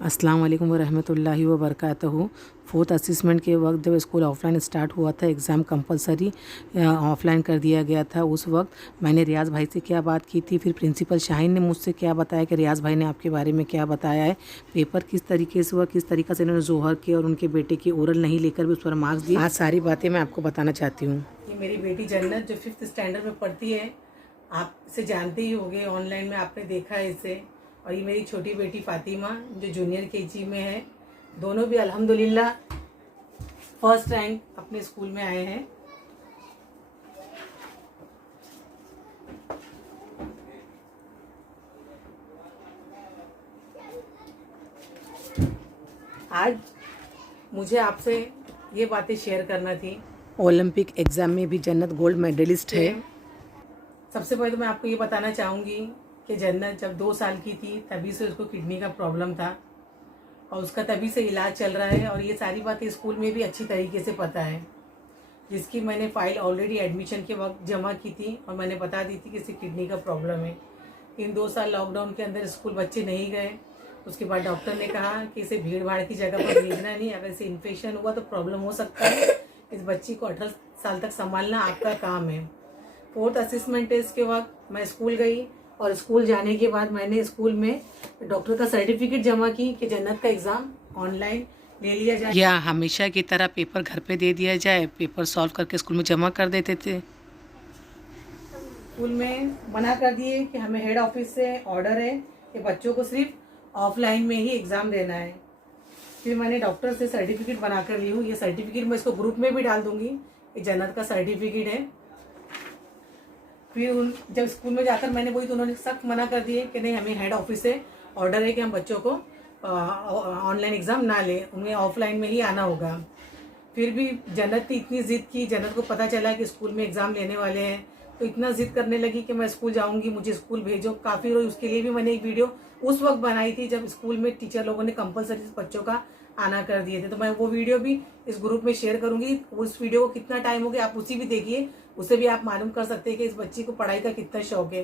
अस्सलाम वालेकुम वरहमतुल्लाहि वबरकातुहू। फोर्थ असेसमेंट के वक्त जब स्कूल ऑफलाइन स्टार्ट हुआ था, एग्ज़ाम कंपलसरी ऑफलाइन कर दिया गया था। उस वक्त मैंने रियाज़ भाई से क्या बात की थी, फिर प्रिंसिपल शाहीन ने मुझसे क्या बताया कि रियाज़ भाई ने आपके बारे में क्या बताया है, पेपर किस तरीके से हुआ, किस तरीक़े से इन्होंने जोहर के और उनके बेटे की ओरल नहीं लेकर भी उस पर मार्क्स दिए। आज सारी बातें मैं आपको बताना चाहती हूँ। ये मेरी बेटी जन्नत जो 5th स्टैंडर्ड में पढ़ती है, आप इसे जानते ही होंगे, ऑनलाइन में आपने देखा है इसे। और ये मेरी छोटी बेटी फातिमा जो जूनियर केजी में है। दोनों भी अल्हम्दुलिल्लाह फर्स्ट रैंक अपने स्कूल में आए हैं। आज मुझे आपसे ये बातें शेयर करना थी। ओलंपिक एग्ज़ाम में भी जन्नत गोल्ड मेडलिस्ट है। सबसे पहले तो मैं आपको ये बताना चाहूँगी कि जन्नत जब 2 साल की थी तभी से उसको किडनी का प्रॉब्लम था और उसका तभी से इलाज चल रहा है। और ये सारी बातें स्कूल में भी अच्छी तरीके से पता है, जिसकी मैंने फ़ाइल ऑलरेडी एडमिशन के वक्त जमा की थी और मैंने बता दी थी कि इसे किडनी का प्रॉब्लम है। इन 2 साल लॉकडाउन के अंदर स्कूल बच्चे नहीं गए। उसके बाद डॉक्टर ने कहा कि इसे भीड़ भाड़ की जगह पर भेजना नहीं, अगर इसे इन्फेक्शन हुआ तो प्रॉब्लम हो सकता है। इस बच्ची को 18 साल तक संभालना आपका काम है। फोर्थ असेसमेंट टेस्ट के वक्त मैं स्कूल गई और स्कूल जाने के बाद मैंने स्कूल में डॉक्टर का सर्टिफिकेट जमा की कि जन्नत का एग्ज़ाम ऑनलाइन ले लिया जाए या हमेशा की तरह पेपर घर पे दे दिया जाए, पेपर सॉल्व करके स्कूल में जमा कर देते थे। स्कूल में मना कर दिए कि हमें हेड ऑफिस से ऑर्डर है कि बच्चों को सिर्फ ऑफलाइन में ही एग्ज़ाम देना है। फिर मैंने डॉक्टर से सर्टिफिकेट बना कर ली हूँ। ये सर्टिफिकेट मैं इसको ग्रुप में भी डाल दूँगी, ये जन्नत का सर्टिफिकेट है। फिर जब स्कूल में जाकर मैंने बोली तो उन्होंने सख्त मना कर दिए कि नहीं, हमें हेड ऑफिस से ऑर्डर है कि हम बच्चों को ऑनलाइन एग्ज़ाम ना लें, उन्हें ऑफलाइन में ही आना होगा। फिर भी जन्नत ने इतनी ज़िद की, जन्नत को पता चला कि स्कूल में एग्ज़ाम लेने वाले हैं तो इतना ज़िद करने लगी कि मैं स्कूल जाऊंगी, मुझे स्कूल भेजो। काफ़ी रोई। उसके लिए भी मैंने एक वीडियो उस वक्त बनाई थी जब स्कूल में टीचर लोगों ने कंपलसरी बच्चों का आना कर दिए थे। तो मैं वो वीडियो भी इस ग्रुप में शेयर करूंगी। उस वीडियो को कितना टाइम हो गया आप उसी भी देखिए, उससे भी आप मालूम कर सकते हैं कि इस बच्ची को पढ़ाई का कितना शौक है।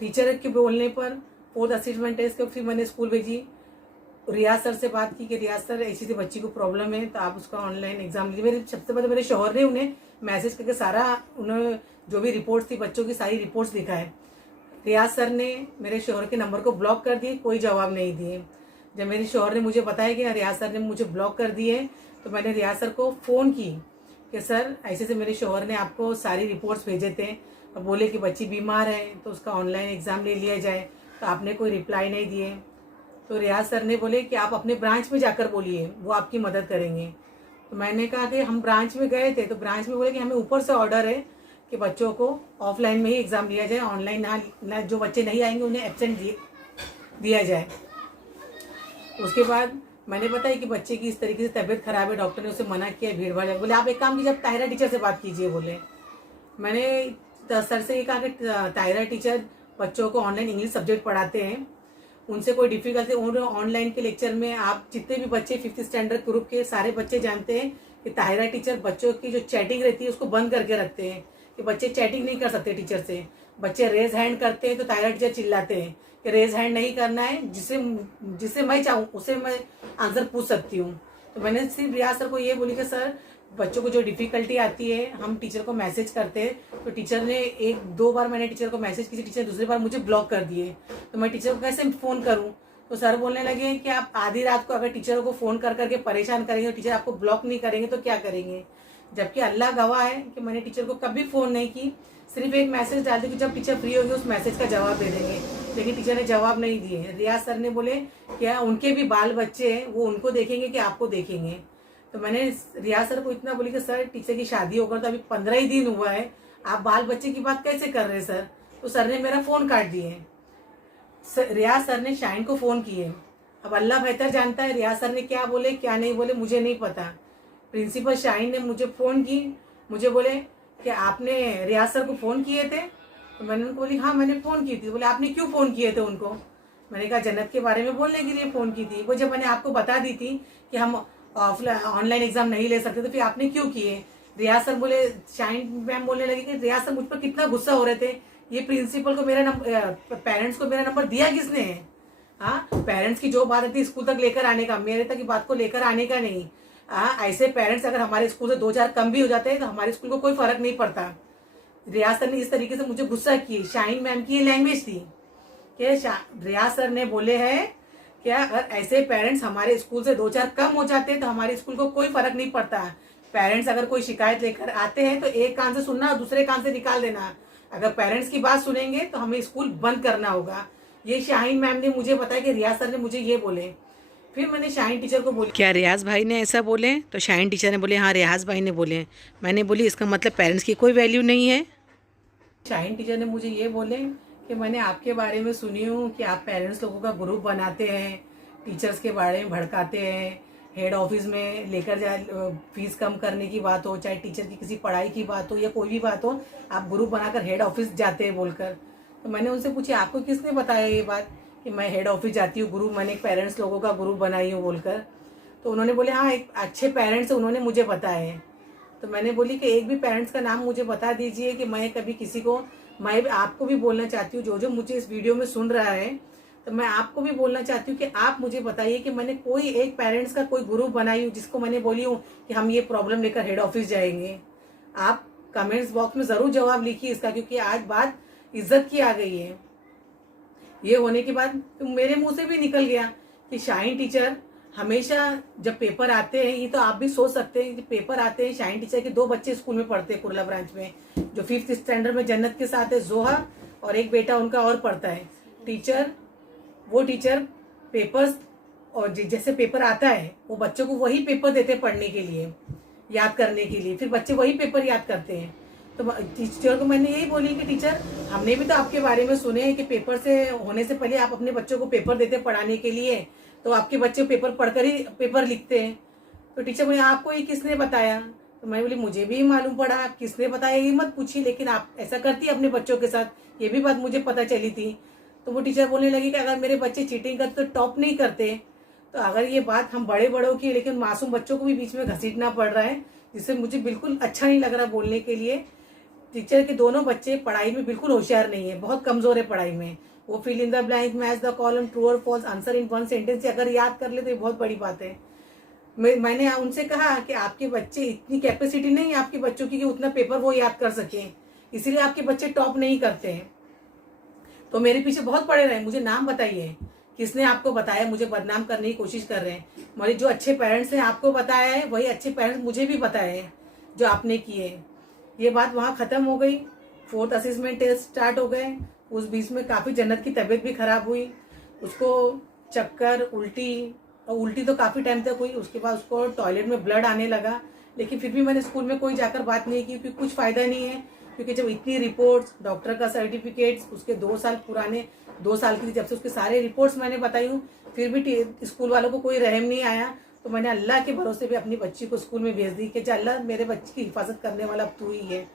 टीचर के बोलने पर फोर्थ असेसमेंट टेस्ट के फिर मैंने स्कूल भेजी। रियाज सर से बात की कि रियाज सर ऐसी सी बच्ची को प्रॉब्लम है तो आप उसका ऑनलाइन एग्जाम लीजिए। मेरे सबसे पहले मेरे शौहर ने उन्हें मैसेज करके सारा उन्होंने जो भी रिपोर्ट थी बच्चों की सारी रिपोर्ट्स दिखाए। रियाज सर ने मेरे शौहर के नंबर को ब्लॉक कर दिए, कोई जवाब नहीं दिए। जब मेरे शौहर ने मुझे बताया कि रियाज सर ने मुझे ब्लॉक कर दिए तो मैंने रियाज सर को फ़ोन की कि सर ऐसे से मेरे शौहर ने आपको सारी रिपोर्ट्स भेजे थे और बोले कि बच्ची बीमार है तो उसका ऑनलाइन एग्ज़ाम ले लिया जाए, तो आपने कोई रिप्लाई नहीं दिए। तो रियाज सर ने बोले कि आप अपने ब्रांच में जाकर बोलिए, वो आपकी मदद करेंगे। तो मैंने कहा कि हम ब्रांच में गए थे तो ब्रांच में बोले कि हमें ऊपर से ऑर्डर है कि बच्चों को ऑफलाइन में ही एग्ज़ाम लिया जाए, ऑनलाइन ना जो बच्चे नहीं आएंगे उन्हें एब्सेंट दिया जाए। उसके बाद मैंने बताया कि बच्चे की इस तरीके से तबीयत खराब है, डॉक्टर ने उसे मना किया, भीड़ भाड़। बोले आप एक काम कीजिए, आप ताहिरा टीचर से बात कीजिए। बोले मैंने सर से ये कहा कि ताहिरा टीचर बच्चों को ऑनलाइन इंग्लिश सब्जेक्ट पढ़ाते हैं, उनसे कोई डिफिकल्टी ऑनलाइन के लेक्चर में आप जितने भी बच्चे 5th स्टैंडर्ड ग्रुप के सारे बच्चे जानते हैं कि ताहिरा टीचर बच्चों की जो चैटिंग रहती है उसको बंद करके रखते हैं कि बच्चे चैटिंग नहीं कर सकते टीचर से। बच्चे रेज हैंड करते हैं तो ताहिरा टीचर चिल्लाते हैं कि रेज हैंड नहीं करना है, जिसे मैं चाहूँ उसे मैं आंसर पूछ सकती हूँ। तो मैंने सिर्फ रियाज सर को ये बोली कि सर बच्चों को जो डिफिकल्टी आती है हम टीचर को मैसेज करते हैं। तो टीचर ने 1-2 बार मैंने टीचर को मैसेज की, टीचर दूसरी बार मुझे ब्लॉक कर दिए। तो मैं टीचर को कैसे फ़ोन करूं? तो सर बोलने लगे कि आप आधी रात को अगर टीचरों को फ़ोन कर करके परेशान करेंगे, टीचर आपको ब्लॉक नहीं करेंगे तो क्या करेंगे? जबकि अल्लाह गवाह है कि मैंने टीचर को कभी फ़ोन नहीं की, सिर्फ एक मैसेज डाल दी कि जब टीचर फ्री होगी उस मैसेज का जवाब दे देंगे, लेकिन टीचर ने जवाब नहीं दिए। रियाज सर ने बोले क्या उनके भी बाल बच्चे हैं, वो उनको देखेंगे कि आपको देखेंगे। तो मैंने रियाज सर को इतना बोली कि सर टीचर की शादी होकर तो अभी 15 ही दिन हुआ है, आप बाल बच्चे की बात कैसे कर रहे हैं सर? तो सर ने मेरा फ़ोन काट दिए। रियाज सर ने शाहीन को फ़ोन किए। अब अल्लाह बेहतर जानता है रियाज सर ने क्या बोले क्या नहीं बोले, मुझे नहीं पता। प्रिंसिपल शाहीन ने मुझे फ़ोन की, मुझे बोले कि आपने रियाज सर को फ़ोन किए थे? तो मैंने उनको बोली हाँ मैंने फ़ोन की थी। बोले आपने क्यों फ़ोन किए थे उनको? मैंने कहा जन्नत के बारे में बोलने के लिए फ़ोन की थी। वो जब मैंने आपको बता दी थी कि हम ऑफलाइन ऑनलाइन एग्ज़ाम नहीं ले सकते तो फिर आपने क्यों किए? रियाज सर बोले, शाहीन मैम बोलने लगी कि रियाज सर मुझ पर कितना गुस्सा हो रहे थे, ये प्रिंसिपल को मेरा नंबर, पेरेंट्स को मेरा नंबर दिया किसने है? हाँ, पेरेंट्स की जो बात आती है स्कूल तक लेकर आने का, मेरे तक की बात को लेकर आने का नहीं। हाँ, ऐसे पेरेंट्स अगर हमारे स्कूल से 2-4 कम भी हो जाते हैं तो हमारे स्कूल को कोई फर्क नहीं पड़ता। रियाज सर ने इस तरीके से मुझे गुस्सा की, शाहीन मैम की ये लैंग्वेज थी कि रियाज सर ने बोले हैं क्या अगर ऐसे पेरेंट्स हमारे स्कूल से 2-4 कम हो जाते हैं तो हमारे स्कूल को कोई फर्क नहीं पड़ता। पेरेंट्स अगर कोई शिकायत लेकर आते हैं तो एक कान से सुनना और दूसरे कान से निकाल देना। अगर पेरेंट्स की बात सुनेंगे तो हमें स्कूल बंद करना होगा। ये शाहीन मैम ने मुझे बताया कि रियाज सर ने मुझे ये बोले। फिर मैंने शाहीन टीचर को बोली, क्या रियाज भाई ने ऐसा बोले? तो शाहीन टीचर ने बोले हाँ रियाज भाई ने बोले। मैंने बोली इसका मतलब पेरेंट्स की कोई वैल्यू नहीं है। शाहीन टीचर ने मुझे ये बोले कि मैंने आपके बारे में सुनी हूँ कि आप पेरेंट्स लोगों का ग्रुप बनाते हैं, टीचर्स के बारे में भड़काते हैं, हेड ऑफिस में लेकर जाए, फीस कम करने की बात हो, चाहे टीचर की किसी पढ़ाई की बात हो या कोई भी बात हो, आप ग्रुप बनाकर हेड ऑफिस जाते हैं बोलकर। तो मैंने उनसे पूछा आपको किसने बताया ये बात कि मैं हेड ऑफिस जाती हूँ, ग्रुप मैंने पेरेंट्स लोगों का ग्रुप बनाई हूँ बोलकर। तो उन्होंने बोले हाँ एक अच्छे पेरेंट्स उन्होंने मुझे बताया है। तो मैंने बोली कि एक भी पेरेंट्स का नाम मुझे बता दीजिए कि मैं कभी किसी को, मैं आपको भी बोलना चाहती हूँ, जो मुझे इस वीडियो में सुन रहा है, तो मैं आपको भी बोलना चाहती हूँ कि आप मुझे बताइए कि मैंने कोई एक पेरेंट्स का कोई ग्रुप बनाई हूँ जिसको मैंने बोली हूँ कि हम ये प्रॉब्लम लेकर हेड ऑफिस जाएंगे। आप कमेंट्स बॉक्स में ज़रूर जवाब लिखिए इसका, क्योंकि आज बात इज्जत की आ गई है। ये होने के बाद तो मेरे मुंह से भी निकल गया कि शाहीन टीचर हमेशा जब पेपर आते हैं, ये तो आप भी सोच सकते हैं कि पेपर आते हैं, शाहीन टीचर के 2 बच्चे स्कूल में पढ़ते हैं कुर्ला ब्रांच में, जो 5th स्टैंडर्ड में जन्नत के साथ है जोहा, और एक बेटा उनका और पढ़ता है। वो टीचर पेपर्स और जैसे पेपर आता है वो बच्चों को वही पेपर देते पढ़ने के लिए, याद करने के लिए, फिर बच्चे वही पेपर याद करते हैं। तो टीचर को मैंने यही बोली कि टीचर हमने भी तो आपके बारे में सुने हैं कि पेपर से होने से पहले आप अपने बच्चों को पेपर देते पढ़ाने के लिए, तो आपके बच्चे पेपर पढ़कर ही पेपर लिखते हैं। तो टीचर बोले आपको ये किसने बताया? तो मैं बोली मुझे भी मालूम पड़ा, आप किसने बताया ये मत पूछिए, लेकिन आप ऐसा करती है अपने बच्चों के साथ, ये भी बात मुझे पता चली थी। तो वो टीचर बोलने लगी कि अगर मेरे बच्चे चीटिंग करते तो टॉप नहीं करते। तो अगर ये बात हम बड़े बड़ों की, लेकिन मासूम बच्चों को भी बीच में घसीटना पड़ रहा है, जिससे मुझे बिल्कुल अच्छा नहीं लग रहा बोलने के लिए। टीचर के दोनों बच्चे पढ़ाई में बिल्कुल होशियार नहीं है, बहुत कमजोर है पढ़ाई में। वो fill in the blank, match the column, true और फॉल्स, आंसर इन 1 सेंटेंस अगर याद कर ले तो ये बहुत बड़ी बात है। मैंने उनसे कहा कि आपके बच्चे, इतनी कैपेसिटी नहीं है आपके बच्चों की कि उतना पेपर वो याद कर सकें, इसीलिए आपके बच्चे टॉप नहीं करते हैं। तो मेरे पीछे बहुत पड़े रहे, मुझे नाम बताइए किसने आपको बताया, मुझे बदनाम करने की कोशिश कर रहे हैं। मेरे जो अच्छे पेरेंट्स हैं आपको बताया है, वही अच्छे पेरेंट्स मुझे भी बताए हैं जो आपने किए। ये बात वहाँ ख़त्म हो गई। 4th असेसमेंट टेस्ट स्टार्ट हो गए। उस बीच में काफ़ी जन्नत की तबीयत भी ख़राब हुई, उसको चक्कर, उल्टी तो काफ़ी टाइम तक हुई। उसके बाद उसको टॉयलेट में ब्लड आने लगा, लेकिन फिर भी मैंने स्कूल में कोई जाकर बात नहीं की, क्योंकि कुछ फ़ायदा नहीं है। क्योंकि जब इतनी रिपोर्ट्स, डॉक्टर का सर्टिफिकेट्स, उसके 2 साल पुराने, 2 साल की जब से उसके सारे रिपोर्ट्स मैंने बताई हूँ, फिर भी स्कूल वालों को कोई रहम नहीं आया। तो मैंने अल्लाह के भरोसे पे अपनी बच्ची को स्कूल में भेज दी कि अल्लाह मेरे बच्ची की हिफाजत करने वाला अब तू ही है।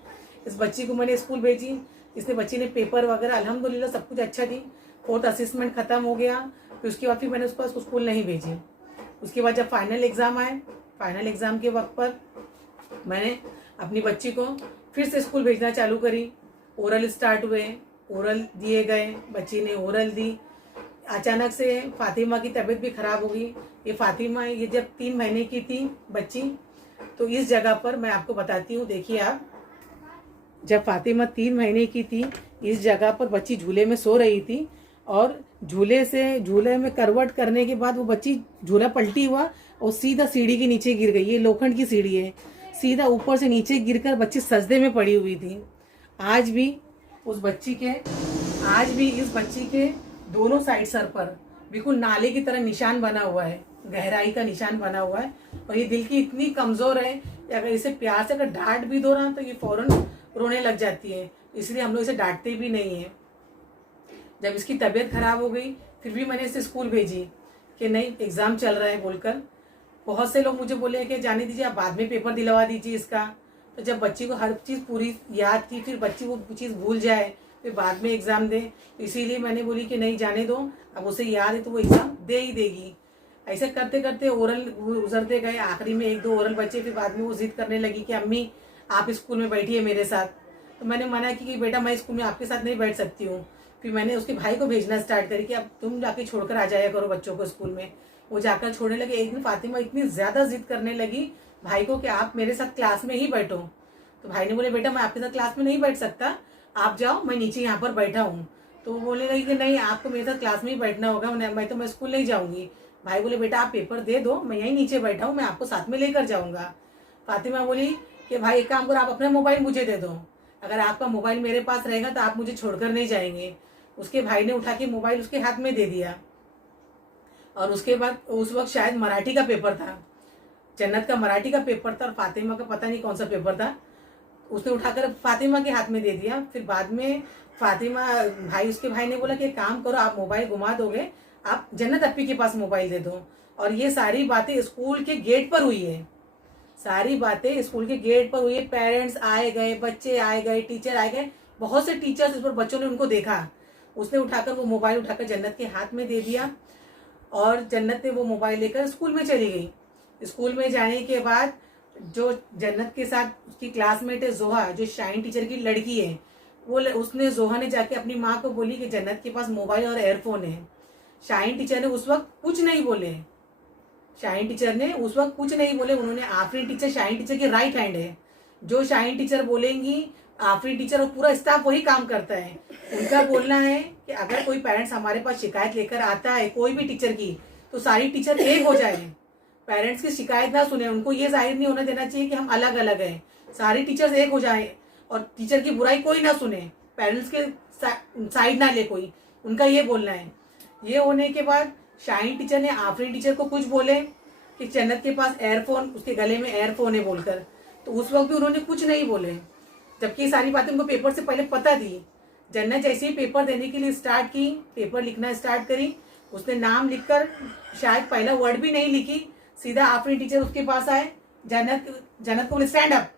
इस बच्ची को मैंने स्कूल भेजी, इसने बच्ची ने पेपर वगैरह अल्हम्दुलिल्लाह सब कुछ अच्छा दी। 4th असेसमेंट ख़त्म हो गया, फिर उसके बाद फिर मैंने उसको स्कूल नहीं भेजी। उसके बाद जब फाइनल एग्ज़ाम आए, फाइनल एग्ज़ाम के वक्त पर मैंने अपनी बच्ची को फिर से स्कूल भेजना चालू करी। ओरल स्टार्ट हुए, ओरल दिए गए, बच्ची ने ओरल दी। अचानक से फातिमा की तबीयत भी ख़राब हो गई। ये फातिमा, ये जब 3 महीने की थी बच्ची, तो इस जगह पर मैं आपको बताती हूँ, देखिए आप, जब फातिमा 3 महीने की थी, इस जगह पर बच्ची झूले में सो रही थी, और झूले में करवट करने के बाद वो बच्ची, झूला पलटी हुआ और सीधा सीढ़ी के नीचे गिर गई। ये लोखंड की सीढ़ी है, सीधा ऊपर से नीचे गिरकर बच्ची सजदे में पड़ी हुई थी। आज भी इस बच्ची के दोनों साइड सर पर बिल्कुल नाले की तरह निशान बना हुआ है, गहराई का निशान बना हुआ है। और ये दिल की इतनी कमज़ोर है कि अगर इसे प्यार से अगर डांट भी दो ना तो ये फौरन रोने लग जाती है, इसलिए हम लोग इसे डांटते भी नहीं हैं। जब इसकी तबीयत ख़राब हो गई, फिर भी मैंने इसे स्कूल भेजी कि नहीं एग्ज़ाम चल रहा है बोलकर। बहुत से लोग मुझे बोले कि जाने दीजिए, आप बाद में पेपर दिलवा दीजिए इसका। तो जब बच्ची को हर चीज़ पूरी याद थी, फिर बच्ची वो चीज़ भूल जाए, फिर बाद में एग्ज़ाम दे, तो इसीलिए मैंने बोली कि नहीं जाने दो, अब उसे याद है तो वो एग्ज़ाम दे ही देगी। ऐसे करते करते ओरल गुजरते गए, आखिरी में 1-2 ओरल बचे। फिर बाद में वो जिद करने लगी कि अम्मी आप स्कूल में बैठिए मेरे साथ। तो मैंने मना की कि बेटा मैं स्कूल में आपके साथ नहीं बैठ सकती हूँ, फिर मैंने उसके भाई को भेजना स्टार्ट करी कि अब तुम जाके छोड़कर आ जाया करो बच्चों को स्कूल में। वो जाकर छोड़ने लगे। एक दिन फातिमा इतनी ज़्यादा जिद करने लगी भाई को कि आप मेरे साथ क्लास में ही बैठो। तो भाई ने बोले बेटा मैं आपके साथ क्लास में नहीं बैठ सकता, आप जाओ, मैं नीचे यहाँ पर बैठा हूँ। तो वो बोलने लगी कि नहीं आपको मेरे साथ क्लास में ही बैठना होगा, मैं स्कूल नहीं जाऊँगी। भाई बोले बेटा आप पेपर दे दो, मैं यहीं नीचे बैठा हूँ, मैं आपको साथ में लेकर जाऊँगा। फातिमा बोली कि भाई एक काम करो, आप अपना मोबाइल मुझे दे दो, अगर आपका मोबाइल मेरे पास रहेगा तो आप मुझे छोड़कर नहीं जाएंगे। उसके भाई ने उठा के मोबाइल उसके हाथ में दे दिया। और उसके बाद उस वक्त शायद मराठी का पेपर था, जन्नत का मराठी का पेपर था और फातिमा का पता नहीं कौन सा पेपर था। उसने उठाकर फातिमा के हाथ में दे दिया। फिर बाद में फातिमा उसके भाई ने बोला कि एक काम करो, आप मोबाइल घुमा दोगे, आप जन्नत अप्पी के पास मोबाइल दे दो। और ये सारी बातें स्कूल के गेट पर हुई है, सारी बातें स्कूल के गेट पर हुई है। पेरेंट्स आए गए, बच्चे आए गए, टीचर आए गए, बहुत से टीचर्स इस पर बच्चों ने उनको देखा। उसने उठाकर वो मोबाइल उठाकर जन्नत के हाथ में दे दिया और जन्नत ने वो मोबाइल लेकर स्कूल में चली गई। स्कूल में जाने के बाद जो जन्नत के साथ उसकी क्लासमेट है जोहा, जो शाइन टीचर की लड़की है, उसने जोहा ने जाके अपनी माँ को बोली कि जन्नत के पास मोबाइल और एयरफोन है। शाइन टीचर ने उस वक्त कुछ नहीं बोले, शाइन टीचर ने उस वक्त कुछ नहीं बोले। उन्होंने आफरीन टीचर शाइन टीचर की राइट हैंड है, जो शाइन टीचर बोलेंगी आफरीन टीचर और पूरा स्टाफ वही काम करता है। उनका बोलना है कि अगर कोई पेरेंट्स हमारे पास शिकायत लेकर आता है कोई भी टीचर की, तो सारी टीचर एक हो जाए, पेरेंट्स की शिकायत ना सुने। उनको ये जाहिर नहीं होने देना चाहिए कि हम अलग अलग हैं, सारी टीचर्स एक हो जाए और टीचर की बुराई कोई ना सुने, पेरेंट्स के साइड ना ले कोई, उनका ये बोलना है। ये होने के बाद शाइन टीचर ने आफरीन टीचर को कुछ बोले कि जन्नत के पास एयरफोन, उसके गले में एयरफोन है बोलकर, तो उस वक्त भी उन्होंने कुछ नहीं बोले, जबकि ये सारी बातें उनको पेपर से पहले पता थी। जन्नत जैसे ही पेपर देने के लिए स्टार्ट की, पेपर लिखना स्टार्ट करी, उसने नाम लिखकर शायद पहला वर्ड भी नहीं लिखी, सीधा आफरीन टीचर उसके पास आए। जन्नत को बोले स्टैंड अप,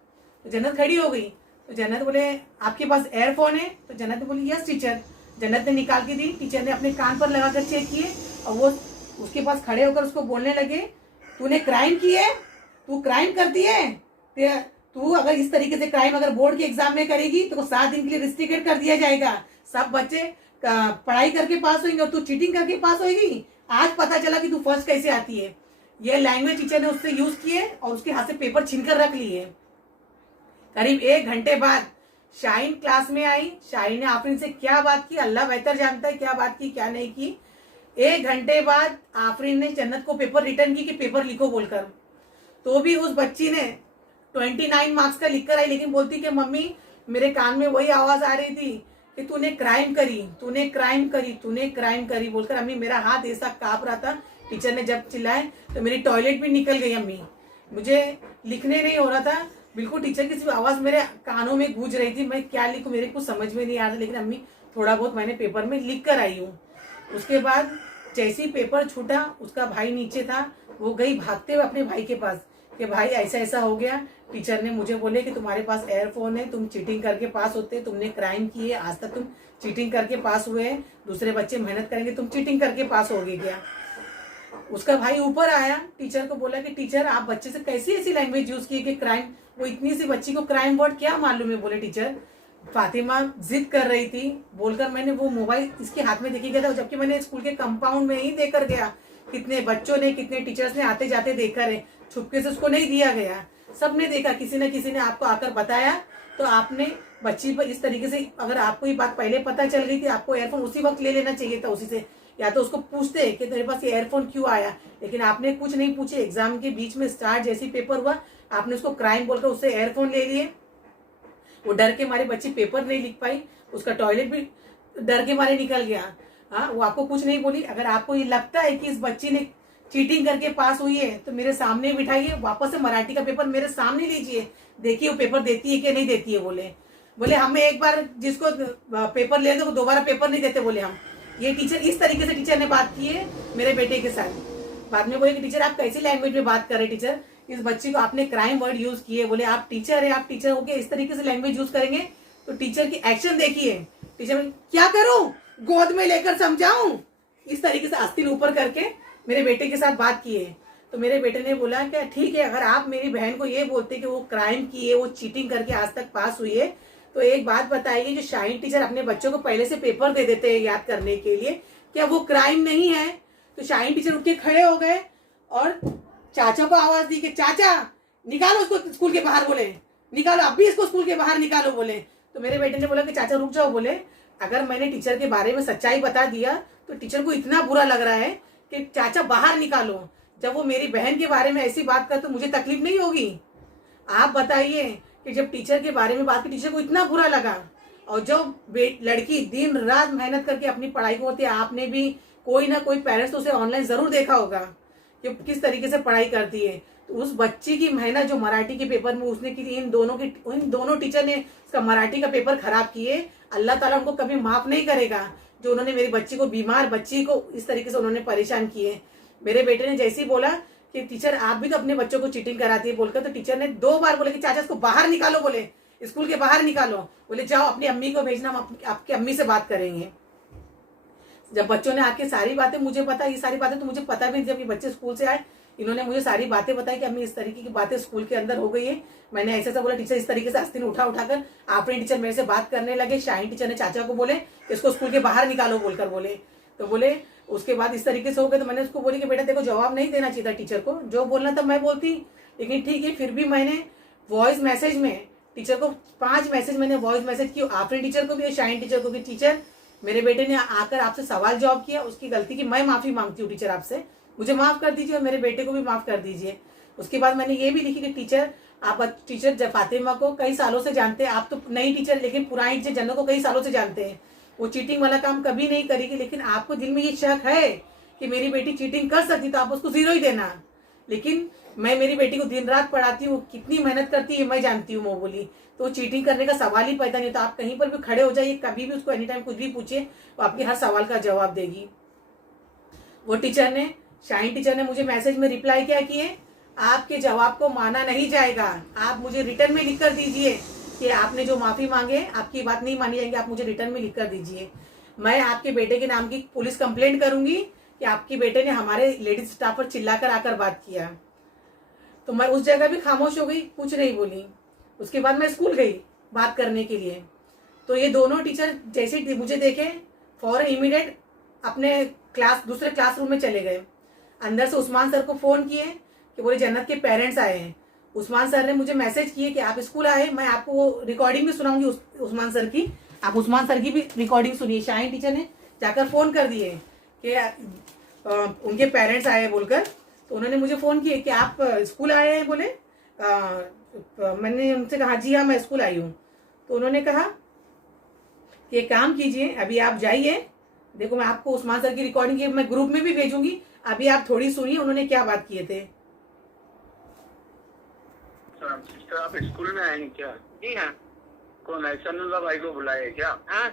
तो जन्नत खड़ी हो गई। तो जन्नत बोले आपके पास एयरफोन है? तो जन्नत ने बोली यस टीचर। जन्नत ने निकाल के दी, टीचर ने अपने कान पर लगाकर चेक किए और वो उसके पास खड़े होकर उसको बोलने लगे तूने क्राइम की है, तू क्राइम करती है, तू अगर इस तरीके से क्राइम अगर बोर्ड के एग्जाम में करेगी तो 7 दिन के लिए रिस्ट्रिक्टेड कर दिया जाएगा, सब बच्चे पढ़ाई करके पास होंगे और तू चीटिंग करके पास होगी। आज पता चला कि तू फर्स्ट कैसे आती है। ये लैंग्वेज टीचर ने उससे यूज किए और उसके हाथ से पेपर छीनकर रख लिए। करीब 1 घंटे बाद शाइन क्लास में आई। शाइन ने आफरीन से क्या बात की अल्लाह बेहतर जानता है, क्या बात की क्या नहीं की। 1 घंटे बाद आफरीन ने जन्नत को पेपर रिटर्न की कि पेपर लिखो बोलकर, तो भी उस बच्ची ने 29 मार्क्स का लिखकर आई, लेकिन बोलती कि मम्मी मेरे कान में वही आवाज आ रही थी कि तूने क्राइम करी, तूने क्राइम करी, तूने क्राइम करी बोलकर। अम्मी मेरा हाथ ऐसा कांप रहा था, टीचर ने जब चिल्लाए तो मेरी टॉयलेट भी निकल गई अम्मी, मुझे लिखने नहीं हो रहा था बिल्कुल, टीचर की सिर्फ आवाज मेरे कानों में गूंज रही थी, मैं क्या लिखूं मेरे को समझ में नहीं आ रहा, लेकिन अम्मी थोड़ा बहुत मैंने पेपर में लिख कर आई हूँ। उसके बाद जैसे ही पेपर छूटा, उसका भाई नीचे था, वो गई भागते हुए अपने भाई के पास कि भाई ऐसा ऐसा हो गया, टीचर ने मुझे बोले कि तुम्हारे पास एयरफोन है, तुम चीटिंग करके पास होते, तुमने क्राइम की है, आज तक तुम चीटिंग करके पास हुए हैं, दूसरे बच्चे मेहनत करेंगे, तुम चीटिंग करके पास हो गए क्या। उसका भाई ऊपर आया, टीचर को बोला कि टीचर आप बच्चे से कैसी ऐसी लैंग्वेज यूज की कि क्राइम, वो इतनी सी बच्ची को क्राइम वर्ड क्या मालूम है। बोले टीचर फातिमा जिद कर रही थी बोलकर मैंने वो मोबाइल इसके हाथ में देखी गया था, जबकि मैंने स्कूल के कंपाउंड में ही देकर गया, कितने बच्चों ने कितने टीचर्स ने आते जाते देखा है, छुपके से उसको नहीं दिया गया, सबने देखा, किसी न किसी ने आपको आकर बताया, तो आपने बच्ची पर इस तरीके से, अगर आपको ये बात पहले पता चल गई थी आपको एयरफोन उसी वक्त ले लेना चाहिए था उसी से, या तो उसको पूछते कि तेरे पास ये एयरफोन क्यों आया, लेकिन आपने कुछ नहीं पूछे। एग्जाम के बीच में स्टार्ट जैसी पेपर हुआ, आपने उसको क्राइम बोलकर उससे एयरफोन ले लिए। वो डर के मारे बच्ची पेपर नहीं लिख पाई, उसका टॉयलेट भी डर के मारे निकल गया। हाँ, वो आपको कुछ नहीं बोली। अगर आपको ये लगता है कि इस बच्ची ने चीटिंग करके पास हुई है तो मेरे सामने बिठाइए, वापस से मराठी का पेपर मेरे सामने लीजिए, देखिए वो पेपर देती है कि नहीं देती है। बोले हमें एक बार जिसको पेपर ले दो दोबारा पेपर नहीं देते बोले हम। ये टीचर इस तरीके से टीचर ने बात की है मेरे बेटे के साथ। बाद में बोले कि टीचर आप कैसी लैंग्वेज में बात कर रहे टीचर, इस बच्ची को आपने क्राइम वर्ड यूज किए। बोले आप टीचर है, आप टीचर होके इस तरीके से लैंग्वेज यूज करेंगे तो टीचर की एक्शन देखिए। टीचर क्या करूं, गोद में लेकर समझाऊं, इस तरीके से आस्तीन ऊपर करके मेरे बेटे के साथ बात की है। तो मेरे बेटे ने बोला कि ठीक है, अगर आप मेरी बहन को ये बोलते कि वो क्राइम की है, वो चीटिंग करके आज तक पास हुई है, तो एक बात बताइए, जो शाइन टीचर अपने बच्चों को पहले से पेपर दे देते हैं याद करने के लिए, क्या वो क्राइम नहीं है? तो शाइन टीचर उठ के खड़े हो गए और चाचा को आवाज दी कि चाचा निकालो उसको स्कूल के बाहर, बोले निकालो अभी इसको स्कूल के बाहर निकालो बोले। तो मेरे बेटे ने बोला कि चाचा रुक जाओ, बोले अगर मैंने टीचर के बारे में सच्चाई बता दिया तो टीचर को इतना बुरा लग रहा है कि चाचा बाहर निकालो, जब वो मेरी बहन के बारे में ऐसी बात कर तो मुझे तकलीफ नहीं होगी? आप बताइए कि जब टीचर के बारे में बात की टीचर को इतना बुरा लगा, और जब लड़की दिन रात मेहनत करके अपनी पढ़ाई को होती है, आपने भी कोई ना कोई पेरेंट्स तो उसे ऑनलाइन जरूर देखा होगा कि किस तरीके से पढ़ाई करती है। तो उस बच्ची की मेहनत जो मराठी के पेपर में उसने की, इन दोनों टीचर ने उसका मराठी का पेपर खराब किए, अल्लाह ताला उनको कभी माफ नहीं करेगा। जो उन्होंने मेरी बच्ची को, बीमार बच्ची को इस तरीके से उन्होंने परेशान किए। मेरे बेटे ने जैसे ही बोला कि टीचर आप भी तो अपने बच्चों को चीटिंग कराती है बोलकर, तो टीचर ने 2 बार बोले कि चाचा इसको बाहर निकालो, बोले स्कूल के बाहर निकालो, बोले जाओ अपनी अम्मी को भेजना, हम आपकी अम्मी से बात करेंगे। जब बच्चों ने आके सारी बातें मुझे पता, ये सारी बातें तो मुझे पता भी नहीं, जब ये बच्चे स्कूल से आए इन्होंने मुझे सारी बातें बताई कि अम्मी इस तरीके की बातें स्कूल के अंदर हो गई है। मैंने ऐसा बोला, टीचर इस तरीके से आस्तीन उठाकर आपने टीचर मेरे से बात करने लगे। शाहीन टीचर ने चाचा को बोले इसको स्कूल के बाहर निकालो बोलकर बोले, तो बोले उसके बाद इस तरीके से हो गए। तो मैंने उसको बोली कि बेटा देखो जवाब नहीं देना चाहिए था टीचर को, जो बोलना था मैं बोलती, लेकिन ठीक है फिर भी मैंने वॉइस मैसेज में टीचर को 5 मैसेज मैंने वॉइस मैसेज की, आपने टीचर को भी और शाहीन टीचर को भी। टीचर मेरे बेटे ने आकर आपसे सवाल जवाब किया, उसकी गलती की मैं माफी मांगती हूँ टीचर आपसे, मुझे माफ कर दीजिए और मेरे बेटे को भी माफ कर दीजिए। उसके बाद मैंने ये भी लिखी कि टीचर आप टीचर फातिमा को कई सालों से जानते हैं, आप तो नई टीचर लेकिन पुरानी टीचर जन्नत को कई सालों से जानते हैं, वो चीटिंग वाला काम कभी नहीं करेगी, लेकिन आपको दिल में ये शक है कि मेरी बेटी चीटिंग कर सकती तो आप उसको 0 ही देना। लेकिन मैं मेरी बेटी को दिन रात पढ़ाती हूँ, कितनी मेहनत करती है मैं जानती हूँ, वो बोली, तो चीटिंग करने का सवाल ही पैदा नहीं। तो आप कहीं पर भी खड़े हो जाइए, कभी भी उसको एनी टाइम कुछ भी पूछिए, वो आपके हर सवाल का जवाब देगी। वो टीचर ने, शाहीन टीचर ने मुझे मैसेज में रिप्लाई क्या किए, आपके जवाब को माना नहीं जाएगा, आप मुझे रिटर्न में लिख कर दीजिए कि आपने जो माफी मांगे आपकी बात नहीं मानी जाएगी, आप मुझे रिटर्न में लिख कर दीजिए। मैं आपके बेटे के नाम की पुलिस कंप्लेंट करूंगी कि आपके बेटे ने हमारे लेडीज स्टाफ पर चिल्लाकर आकर बात किया। तो मैं उस जगह भी खामोश हो गई, कुछ नहीं बोली। उसके बाद मैं स्कूल गई बात करने के लिए, तो ये दोनों टीचर जैसे मुझे देखे फौरन इमीडिएट अपने दूसरे क्लासरूम में चले गए। अंदर से उस्मान सर को फोन किए कि बोले जन्नत के पेरेंट्स आए हैं। उस्मान सर ने मुझे मैसेज किए कि आप स्कूल आए, मैं आपको वो रिकॉर्डिंग भी सुनाऊंगी उस्मान सर की, आप उस्मान सर की भी रिकॉर्डिंग सुनिए। शाहीन टीचर ने जाकर फोन कर दिए कि उनके पेरेंट्स आए बोलकर, तो उन्होंने मुझे फोन किए कि आप स्कूल आए हैं बोले। मैंने उनसे कहा जी हाँ मैं स्कूल आई हूँ। तो उन्होंने कहा कि एक काम कीजिए, अभी आप जाइए, देखो मैं आपको उस्मान सर की रिकॉर्डिंग मैं ग्रुप में भी भेजूंगी, अभी आप थोड़ी सुनिए उन्होंने क्या बात किए थे। सिस्टर आप स्कूल में आए हैं क्या? जी हाँ। कौन एहसानुल्लाह भाई को बुलाए है क्या? हाँ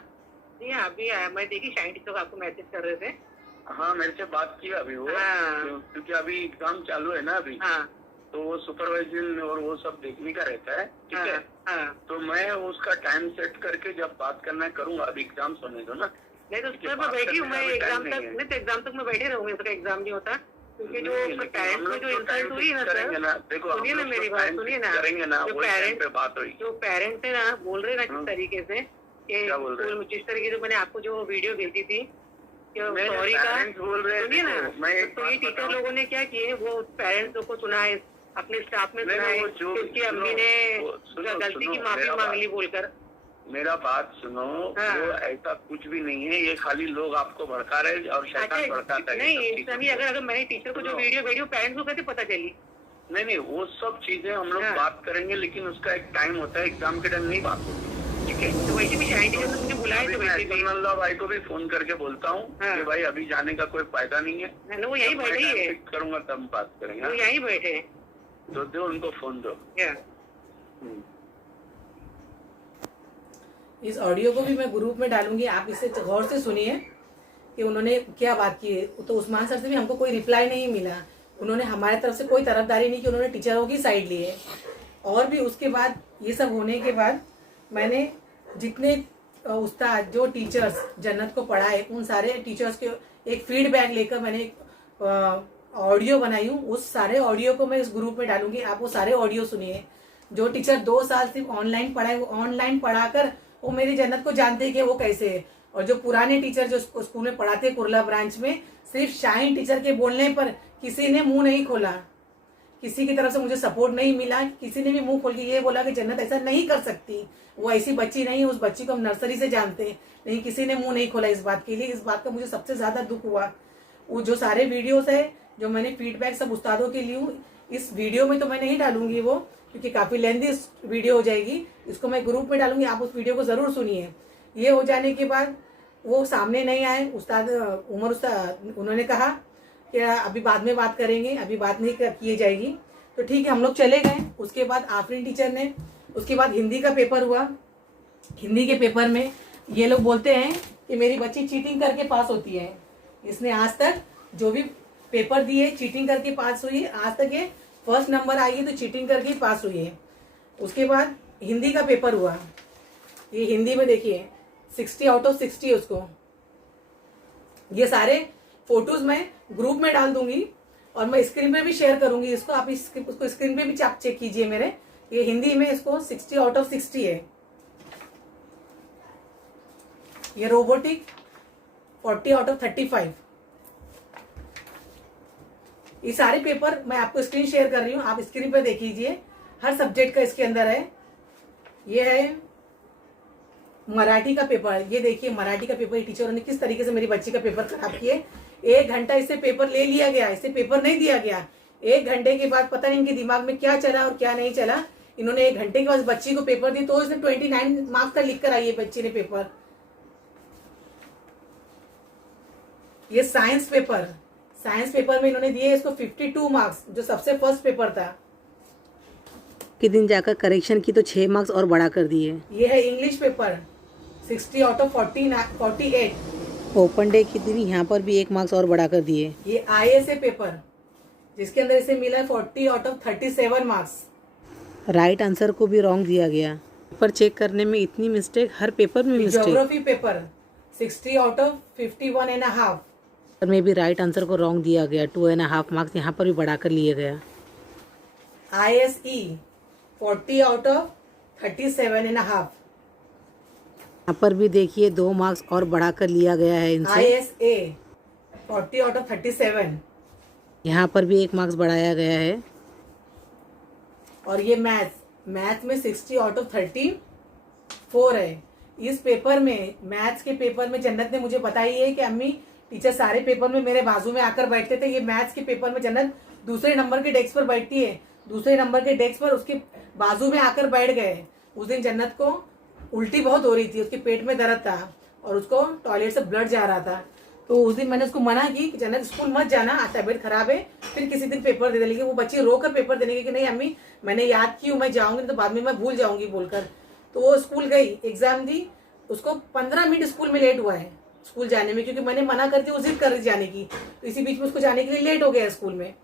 जी हाँ, अभी आया, मैं देखी शाहीन टीचर को आपको मैसेज कर रहे थे। हाँ मेरे से बात की अभी वो, हाँ। क्योंकि अभी एग्जाम चालू है ना अभी। हाँ तो वो सुपरवाइजन और वो सब देखने का रहता है, ठीक है। हाँ। तो मैं उसका टाइम सेट करके जब बात करना करूंगा, अभी एग्जाम होने दो ना। नहीं तो उसमें मैं बैठी हूँ, मैं एग्जाम तक नहीं, तो एग्जाम तक मैं बैठे रहूंगी, उसका एग्जाम नहीं होता, क्योंकि जो पेरेंट्स में जो इंसल्ट हुई है ना सर, देखो सुनिए ना मेरी बात, सुनिए ना, करेंगे ना, जो पेरेंट्स है ना बोल रहे ना किस तरीके से कि जिस तरीके से मैंने आपको जो वीडियो भेजी थी सॉरी का, सुनिए ना, तो ये टीचर लोगों ने क्या किए, वो पेरेंट्स लोग को सुनाए, अपने स्टाफ में सुनाए, उसकी अम्मी ने गलती की माफी मांग ली बोलकर। मेरा बात सुनो, हाँ। वो ऐसा कुछ भी नहीं है, ये खाली लोग आपको भड़का रहे और शैतान भड़काता है। नहीं सभी, अगर मैंने टीचर को जो वीडियो भेजी पेरेंट्स को कैसे पता चली? नहीं वो सब चीजें हम लोग बात करेंगे, लेकिन उसका एक टाइम होता है, एग्जाम के टाइम नहीं बात होती, ठीक है। तो वैसे भी शाहीन टीचर ने मुझे बुलाया, तो वैसे भी अल्लाह भाई को भी फोन करके बोलता हूँ कि भाई अभी जाने का कोई फायदा नहीं है, वो यही बैठे ही है, करूंगा तब बात करेंगे। वो यही बैठे हैं, तो दो उनको फोन दो। इस ऑडियो को भी मैं ग्रुप में डालूंगी, आप इसे गौर से सुनिए कि उन्होंने क्या बात की है। तो उस्मान सर से भी हमको कोई रिप्लाई नहीं मिला, उन्होंने हमारे तरफ से कोई तरफदारी नहीं की, उन्होंने टीचरों की साइड ली है। और भी उसके बाद ये सब होने के बाद मैंने जितने उस्ताद जो टीचर्स जन्नत को पढ़ाए उन सारे टीचर्स के एक फीडबैक लेकर मैंने एक ऑडियो बनाई हूँ, उस सारे ऑडियो को मैं इस ग्रुप में डालूंगी, आप वो सारे ऑडियो सुनिए। जो टीचर 2 साल सिर्फ ऑनलाइन पढ़ाए, वो ऑनलाइन पढ़ाकर वो मेरी जन्नत को जानते हैं कि वो कैसे है। और जो पुराने टीचर जो स्कूल में पढ़ाते कुरला ब्रांच में, सिर्फ शाहीन टीचर के बोलने पर किसी ने मुंह नहीं खोला, किसी की तरफ से मुझे सपोर्ट नहीं मिला, किसी ने भी मुंह खोल के ये बोला कि जन्नत ऐसा नहीं कर सकती, वो ऐसी बच्ची नहीं, उस बच्ची को हम नर्सरी से जानते हैं। नहीं, किसी ने मुंह नहीं खोला इस बात के लिए। इस बात का मुझे सबसे ज्यादा दुख हुआ। वो जो सारे वीडियोस है, जो मैंने फीडबैक सब उस्तादों के लिए, इस वीडियो में तो मैं नहीं डालूंगी वो, क्योंकि काफी लेंथी वीडियो हो जाएगी। इसको मैं ग्रुप में डालूंगी, आप उस वीडियो को जरूर सुनिए। ये हो जाने के बाद वो सामने नहीं आए उस्ताद उमर उस्ताद, उन्होंने कहा कि अभी बाद में बात करेंगे, अभी बात नहीं किए जाएगी। तो ठीक है, हम लोग चले गए। उसके बाद आफरीन टीचर ने, उसके बाद हिंदी का पेपर हुआ। हिंदी के पेपर में ये लोग बोलते हैं कि मेरी बच्ची चीटिंग करके पास होती है। इसने आज तक जो भी पेपर दिए चीटिंग करके पास हुई है। आज तक ये फर्स्ट नंबर आई है तो चीटिंग करके ही पास हुई है। उसके बाद हिंदी का पेपर हुआ। ये हिंदी में देखिए 60 आउट ऑफ 60 है उसको। ये सारे फोटोज मैं ग्रुप में डाल दूंगी और मैं स्क्रीन पे भी शेयर करूंगी इसको। आप उसको स्क्रीन पे भी आप चेक कीजिए मेरे। ये हिंदी में इसको 60 आउट ऑफ 60 है। ये रोबोटिक 40 आउट ऑफ 35। ये सारे पेपर मैं आपको स्क्रीन शेयर कर रही हूँ, आप स्क्रीन पर देख लीजिए। हर सब्जेक्ट का इसके अंदर है। ये है मराठी का पेपर। ये देखिए मराठी का पेपर टीचरों ने किस तरीके से मेरी बच्ची का पेपर खराब किए। 1 घंटा इससे पेपर ले लिया गया, इससे पेपर नहीं दिया गया। 1 घंटे के बाद पता नहीं इनके दिमाग में क्या चला और क्या नहीं चला। इन्होंने 1 घंटे के बाद बच्ची को पेपर दी तो इसने 29 मार्क्स का लिख कर आई है बच्ची ने पेपर। ये साइंस पेपर में इन्होंने दिए इसको 52 मार्क्स, जो सबसे फर्स्ट पेपर था। के दिन जाकर करेक्शन की तो 6 मार्क्स और बढ़ा कर दिए। ये है English paper 60 out of 48। Open day के दिन यहाँ पर भी 1 मार्क्स और बढ़ा कर दिए। ये ISA पेपर जिसके अंदर इसे मिला है 40 out of 37 marks. Right answer को भी रॉन्ग दिया गया। पेपर चेक करने में इतनी मिस्टेक, हर पेपर में mistake. Geography paper 60 out of 51.5 में भी राइट आंसर को रॉन्ग दिया गया। 2.5 मार्क्स यहाँ पर भी बढ़ाकर लिए गया। ISE 40 out of 37.5। यहाँ पर भी देखिए 2 मार्क्स और बढ़ाकर लिया गया है इनसे। ISA 40 out of 37। यहाँ पर भी 1 मार्क्स बढ़ाया गया है। और ये मैथ्स में 60 आउट ऑफ 34 है। इस पेपर में, मैथ्स के पेपर में जन्नत ने मुझे बताई है कि अम्मी टीचर सारे पेपर में मेरे बाजू में आकर बैठते थे। ये मैथ्स के पेपर में जन्नत दूसरे नंबर के डेस्क पर बैठती है, दूसरे नंबर के डेस्क पर उसके बाजू में आकर बैठ गए। उस दिन जन्नत को उल्टी बहुत हो रही थी, उसके पेट में दर्द था और उसको टॉयलेट से ब्लड जा रहा था। तो उस दिन मैंने उसको मना की कि जन्नत स्कूल मत जाना, आज तबीयत खराब है, फिर किसी दिन पेपर दे दे। लेकिन वो बच्ची रोकर पेपर देने की कि नहीं अम्मी मैंने याद की हूँ, मैं जाऊंगी तो बाद में मैं भूल जाऊंगी बोलकर। तो वो स्कूल गई, एग्जाम दी। उसको 15 मिनट स्कूल में लेट हुआ है स्कूल जाने में, क्योंकि मैंने मना कर दी, वो जिद कर रही जाने की। तो इसी बीच में उसको जाने के लिए लेट हो गया स्कूल में।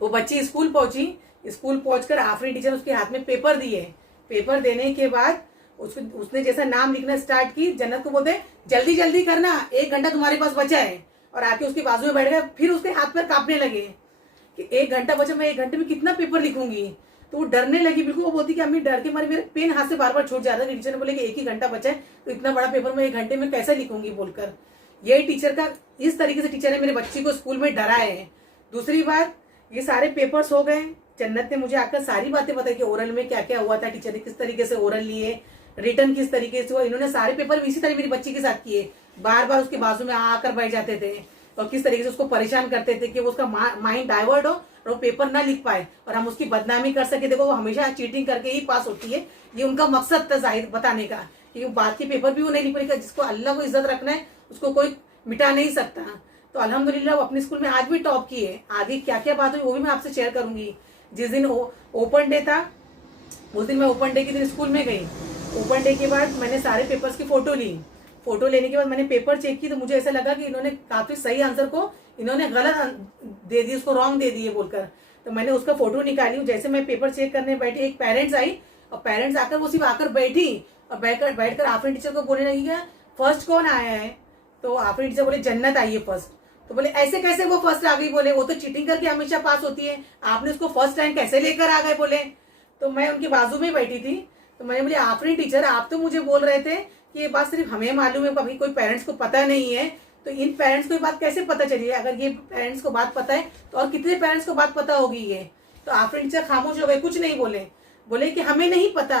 वो बच्ची स्कूल पहुंची। स्कूल पहुंचकर आफरीन टीचर उसके हाथ में पेपर दिए। पेपर देने के बाद उसने जैसा नाम लिखना स्टार्ट की, जन्नत को बोलते जल्दी जल्दी करना, 1 घंटा तुम्हारे पास बचा है। और आके उसके बाजू में बैठ गए। फिर उसके हाथ पैर कांपने लगे कि 1 घंटा बचा, मैं 1 घंटे में कितना पेपर लिखूंगी। तो वो डरने लगी बिल्कुल। वो बोलती कि अम्मी डर के मारे मेरे पेन हाथ से बार बार छूट जाता है। टीचर ने बोले कि 1 ही घंटा बचा है तो इतना बड़ा पेपर मैं 1 घंटे में कैसे लिखूंगी बोलकर। ये टीचर का, इस तरीके से टीचर ने मेरे बच्ची को स्कूल में डराए है। दूसरी बात, ये सारे पेपर्स हो गए। जन्नत ने मुझे आकर सारी बातें बताई कि ओरल में क्या क्या हुआ था, टीचर ने किस तरीके से ओरल लिए, रिटर्न किस तरीके से हुआ। इन्होंने सारे पेपर इसी तरह मेरी बच्ची के साथ किए। बार बार उसके बाजू में आकर बैठ जाते थे और किस तरीके से उसको परेशान करते थे कि वो उसका माइंड डाइवर्ट हो और वो पेपर ना लिख पाए और हम उसकी बदनामी कर सके। देखो वो हमेशा चीटिंग करके ही पास होती है, ये उनका मकसद था जाहिर बताने का कि बाद के पेपर भी वो नहीं लिख पाएगा। जिसको अल्लाह को इज्जत रखना है उसको कोई मिटा नहीं सकता। तो अल्हम्दुलिल्लाह वो अपने स्कूल में आज भी टॉप की है। आगे क्या क्या बात हुई वो भी मैं आपसे शेयर करूंगी। जिस दिन ओपन डे था उस दिन मैं ओपन डे के दिन स्कूल में गई। ओपन डे के बाद मैंने सारे पेपर्स की फोटो ली। फोटो लेने के बाद मैंने पेपर चेक की तो मुझे ऐसा लगा कि इन्होंने काफी सही आंसर को इन्होंने गलत दे दी, उसको रॉन्ग दे दिए बोलकर। तो मैंने उसका फोटो निकाली। जैसे मैं पेपर चेक करने बैठी, एक पेरेंट्स आई और पेरेंट्स आकर वो सिर्फ आकर बैठी और बैठकर आफरीन टीचर को बोलने लगी फर्स्ट कौन आया है। तो आफरीन टीचर बोले जन्नत आई है फर्स्ट। तो बोले ऐसे कैसे वो फर्स्ट आ गई। बोले वो तो चीटिंग करके हमेशा पास होती है, आपने उसको फर्स्ट रैंक कैसे लेकर आ गए बोले। तो मैं उनके बाजू में बैठी थी। तो मैंने बोली आफरीन टीचर, आप तो मुझे बोल रहे थे कि ये बात सिर्फ हमें मालूम है, अभी कोई पेरेंट्स को पता नहीं है, तो इन पेरेंट्स को ये बात कैसे पता चली है? अगर ये पेरेंट्स को बात पता है तो और कितने पेरेंट्स को बात पता होगी ये? तो आफरीन टीचर खामोश हो गए, कुछ नहीं बोले। बोले कि हमें नहीं पता